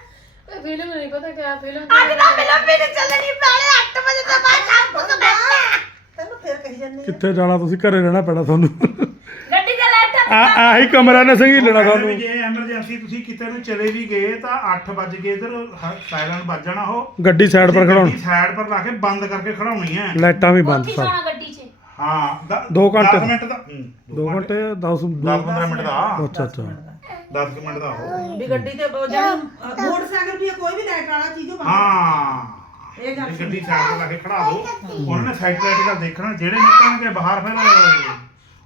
ਫਿਲਮ ਨਹੀਂ ਪਤਾ ਕਿਆ ਫਿਲਮ ਅੱਜ ਤਾਂ ਫਿਲਮ ਵੀ ਨਹੀਂ ਚੱਲਣੀ ਪਹਿਲੇ 8 ਵਜੇ ਤੋਂ ਬਾਅਦ ਸਭ ਕੁਝ ਬੈਠਣਾ ਤੈਨੂੰ ਫੇਰ ਕਹੀ ਜਾਂਦੇ ਕਿੱਥੇ ਜਾਣਾ ਤੁਸੀਂ ਘਰੇ ਰਹਿਣਾ ਪੈਣਾ ਤੁਹਾਨੂੰ। ਗੱਡੀ ਦੇ ਲੈਟਰ ਆ ਆਹੀ ਕਮਰਾ ਨੇ ਸਹੀ ਲੈਣਾ ਕਹਿੰਦੇ ਤੁਹਾਨੂੰ ਜੇ ਐਮਰਜੈਂਸੀ ਤੁਸੀਂ ਕਿਤੇ ਨੂੰ ਚਲੇ ਵੀ ਗਏ ਤਾਂ 8 ਵਜ ਗਏ ਇਧਰ ਸਾਇਰਨ ਵੱਜ ਜਾਣਾ ਉਹ। ਗੱਡੀ ਸਾਈਡ ਪਰ ਖੜਾਉਣ। ਸਾਈਡ ਪਰ ਲਾ ਕੇ ਬੰਦ ਕਰਕੇ ਖੜਾਉਣੀ ਹੈ। ਲਾਈਟਾਂ ਵੀ ਬੰਦ ਉੱਥੇ ਗੱਡੀ 'ਚ। ਹਾਂ ਦੋ ਘੰਟੇ 10 ਮਿੰਟ ਦਾ। 2 ਘੰਟੇ 10 10 15 ਮਿੰਟ ਦਾ। ਅੱਛਾ ਅੱਛਾ। 10 ਮਿੰਟ ਦਾ। ਉਹ ਵੀ ਗੱਡੀ ਤੇ ਜਾਂ ਮੋਟਰਸਾਈਕਲ ਵੀ ਕੋਈ ਵੀ ਲਾਈਟ ਵਾਲਾ ਚੀਜ਼ ਉਹ ਬੰਦ ਹਾਂ। ਇਹ ਗੱਲ ਇਹ ਗੱਡੀ ਸਾਈਡ ਤੇ ਲਾ ਕੇ ਖੜਾ ਦੋ। ਉਹਨਾਂ ਨੇ ਸਾਈਡ ਲਾਈਟ ਦਾ ਦੇਖਣਾ ਜਿਹੜੇ ਨਿਕਲਣਗੇ ਬਾਹਰ ਫਿਰ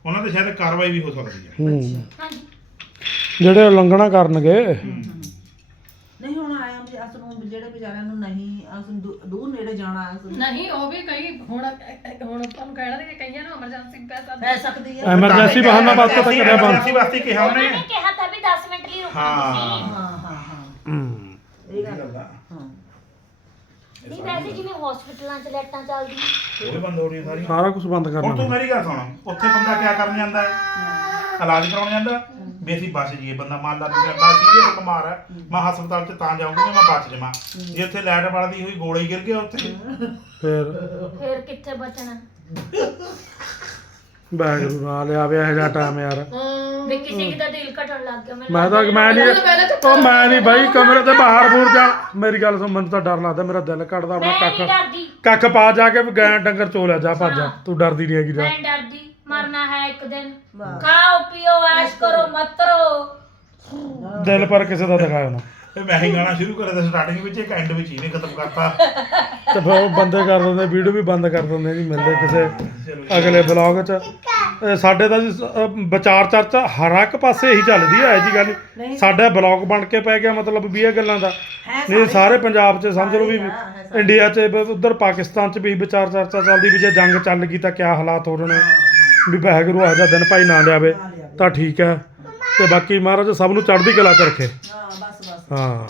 ਉਹਨਾਂ ਤੇ ਸ਼ਾਇਦ ਕਾਰਵਾਈ ਵੀ ਹੋ ਸਕਦੀ ਹੈ। ਹੂੰ। ਹਾਂਜੀ ਜਿਹੜੇ ਉਲੰਘਣਾ ਕਰਨਗੇ। ਨਹੀਂ ਹੁਣ ਆਇਆ ਵੀ ਅਸ ਨੂੰ ਜਿਹੜੇ ਵਿਚਾਰਿਆਂ ਨੂੰ ਨਹੀਂ ਅਸ ਦੂਰ ਨੇੜੇ ਜਾਣਾ ਅਸ ਨਹੀਂ ਉਹ ਵੀ ਕਈ ਹੁਣ ਹੁਣ ਤੁਹਾਨੂੰ ਕਹਿਣਾ ਕਿ ਕਈਆਂ ਨੂੰ ਐਮਰਜੈਂਸੀ ਪੈਸਾ ਪੈ ਸਕਦੀ ਹੈ। ਐਮਰਜੈਂਸੀ ਬਹਾਨਾ ਵਾਸਤੇ ਤਾਂ ਕਰਿਆ ਬੰਦ। ਐਮਰਜੈਂਸੀ ਵਾਸਤੇ ਕਿਹਾ ਉਹਨਾਂ ਉਹਨੇ। ਨੇ ਕਿਹਾ ਤਾਂ ਵੀ 10 ਮਿੰਟ ਲਈ ਰੁਕਣਾ ਹਾਂ। ਤੁਸੀਂ। ਹਾਂ ਹਾਂ ਹਾਂ। ਹੂੰ। ਇਹ ਗੱਲ ਗੱਲ ਆ। ਹਾਂ। ਨਹੀਂ ਵੈਸੇ ਜਿਵੇਂ ਹਸਪੀਟਲਾਂ 'ਚ ਲਾਈਟਾਂ ਚੱਲਦੀਆਂ। ਉਹ ਬੰਦ ਹੋ ਰਹੀ ਸਾਰੀ ਸਾਰਾ ਕੁਝ ਬੰਦ ਹੁਣ ਤੂੰ ਕਰਨਾ ਮੇਰੀ ਗੱਲ ਸੁਣ। ਉੱਥੇ ਬੰਦਾ ਕਰਨ ਜਾਂਦਾ ਹੈ। ਇਲਾਜ ਕਰਾਉਣ ਜਾਂਦਾ? ਵੀ ਅਸੀਂ ਬਚ ਜੀਏ ਬੰਦਾ ਮੰਨ ਲਾ ਵੀ ਮੈਂ ਸੀਰੀਅਸ ਬਿਮਾਰ ਹੈ ਮੈਂ ਹਸਪਤਾਲ 'ਚ ਤਾਂ ਜਾਊਂਗਾ ਵੀ ਮੈਂ ਬਚ ਜਾਵਾਂ। ਜੇ ਉੱਥੇ ਲਾਈਟ ਵੜਦੀ ਹੋਈ ਗੋਲੇ ਗਿਰ ਗਿਆ ਉੱਥੇ। ਫਿਰ? ਫਿਰ ਕਿੱਥੇ ਬਚਣਾ? ਬੈਗਰੂ ਨਾਲ ਆਵੇ ਇਹ ਜਿਹਾ ਟਾਈਮ ਯਾਰ। ਵੀ ਕਿਸੇ ਦਾ ਦਿਲ ਘਟਣ ਲੱਗ ਗਿਆ ਮੈਨੂੰ ਮੈਂ ਤਾਂ ਮੈਂ ਨਹੀਂ ਉਹ ਮੈਂ ਨਹੀਂ ਬਾਈ ਕਮਰੇ ਤੇ ਬਾਹਰ ਬੂਰ ਜਾ ਮੇਰੀ ਗੱਲ ਸੁਣ ਮੈਨੂੰ ਤਾਂ ਡਰ ਲੱਗਦਾ ਮੇਰਾ ਦਿਲ ਘਟਦਾ ਆਪਣਾ ਮੈਂ ਨਹੀਂ ਕੱਖ ਡਰਦੀ। ਕੱਖ ਪਾ ਜਾ ਕੇ ਗੈਂ ਡੰਗਰ ਚੋਲਿਆ ਜਾ ਭੱਜ ਜਾ। ਤੂੰ ਡਰਦੀ ਨਹੀਂ ਹੈਗੀ ਜਾ। ਮੈਂ ਡਰਦੀ। ਮਰਨਾ ਹੈ ਇੱਕ ਦਿਨ। ਵਾਹ। ਖਾਓ ਪੀਓ ਐਸ਼ ਕਰੋ ਮਤਰੋ। ਦਿਲ ਪਰ ਕਿਸੇ ਦਾ ਦਿਖਾਇਆ ਨਾ। ਤੇ ਮੈਂ ਹੀ ਗਾਣਾ ਸ਼ੁਰੂ ਕਰਿਆ ਤਾਂ ਸਟਾਰਟਿੰਗ ਵਿੱਚ ਇੱਕ ਐਂਡ ਵਿੱਚ ਇਹਨੇ ਖਤਮ ਕਰਤਾ। ਤੇ ਫਿਰ ਉਹ ਬੰਦੇ ਕਰ ਦਿੰਦੇ ਵੀਡੀਓ ਵੀ ਬੰਦ ਕਰ ਦਿੰਦੇ ਜੀ ਮਿਲਦੇ ਕਿਸੇ ਅਗਲੇ ਬਲੌਗ 'ਚ। ਸਾਡੇ ਤਾਂ ਜੀ ਸ- ਅਹ ਵਿਚਾਰ ਚਰਚਾ ਹਰ ਇੱਕ ਪਾਸੇ ਇਹੀ ਚੱਲਦੀ ਹੈ ਇਹ ਜੀ ਗੱਲ ਨਹੀਂ। ਸਾਡਾ ਬਲੌਗ ਬਣ ਕੇ ਪੈ ਗਿਆ ਮਤਲਬ ਵੀ ਇਹ ਗੱਲਾਂ ਦਾ। ਹੈ ਨਹੀਂ ਸਾਰੇ। ਪੰਜਾਬ 'ਚ ਸਮਝ ਲਓ ਵੀ ਸਾਰੇ ਆ, ਹੈ ਸਾਰੇ। ਇੰਡੀਆ 'ਚ ਬ- ਉਧਰ ਪਾਕਿਸਤਾਨ 'ਚ ਵੀ ਵਿਚਾਰ ਚਰਚਾ ਚੱਲਦੀ ਵੀ ਜੇ ਜੰਗ ਚੱਲ ਗਈ ਤਾਂ ਕਿਆ ਹਾਲਾਤ ਹੋ ਜਾਣੇ। ਵੀ ਵਾਹਿਗੁਰੂ ਇਹੋ ਜਿਹਾ ਦਿਨ ਭਾਈ ਨਾ ਲਿਆਵੇ। ਤਾਂ ਠੀਕ ਹੈ। ਤੇ ਬਾਕੀ ਮਹਾਰਾਜ ਸਭ ਨੂੰ ਚੜ੍ਹਦੀ ਕਲਾ 'ਚ ਰੱਖੇ ਹਾਂ ਬਸ ਬਸ। ਹਾਂ।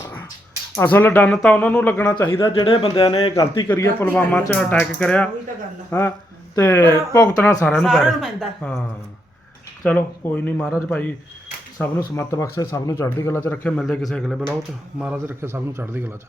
ਅਸਲ ਡਨ ਤਾਂ ਉਹਨਾਂ ਨੂੰ ਲੱਗਣਾ ਚਾਹੀਦਾ ਜਿਹੜੇ ਬੰਦਿਆਂ ਨੇ ਗਲਤੀ ਕਰੀ ਹੈ ਪੁਲਵਾਮਾ 'ਚ ਅਟੈਕ ਕਰਿਆ। ਉਹੀ ਤਾਂ ਗੱਲ ਆ। ਹਾਂ ਤੇ ਭੁਗਤਣਾ ਸਾਰਿਆਂ ਨੂੰ ਸਾਰਿਆਂ ਨੂੰ ਪੈ ਪੈਂਦਾ। ਹਾਂ। ਚਲੋ ਕੋਈ ਨਹੀਂ ਮਹਾਰਾਜ ਭਾਈ ਸਭ ਨੂੰ ਸਮੱਤ ਬਖਸ਼ੇ ਸਭ ਨੂੰ ਚੜ੍ਹਦੀ ਕਲਾ 'ਚ ਰੱਖੇ ਮਿਲਦੇ ਕਿਸੇ ਅਗਲੇ ਬਲੌਗ 'ਚ। ਮਹਾਰਾਜ ਰੱਖੇ ਸਭ ਨੂੰ ਚੜ੍ਹਦੀ ਕਲਾ 'ਚ।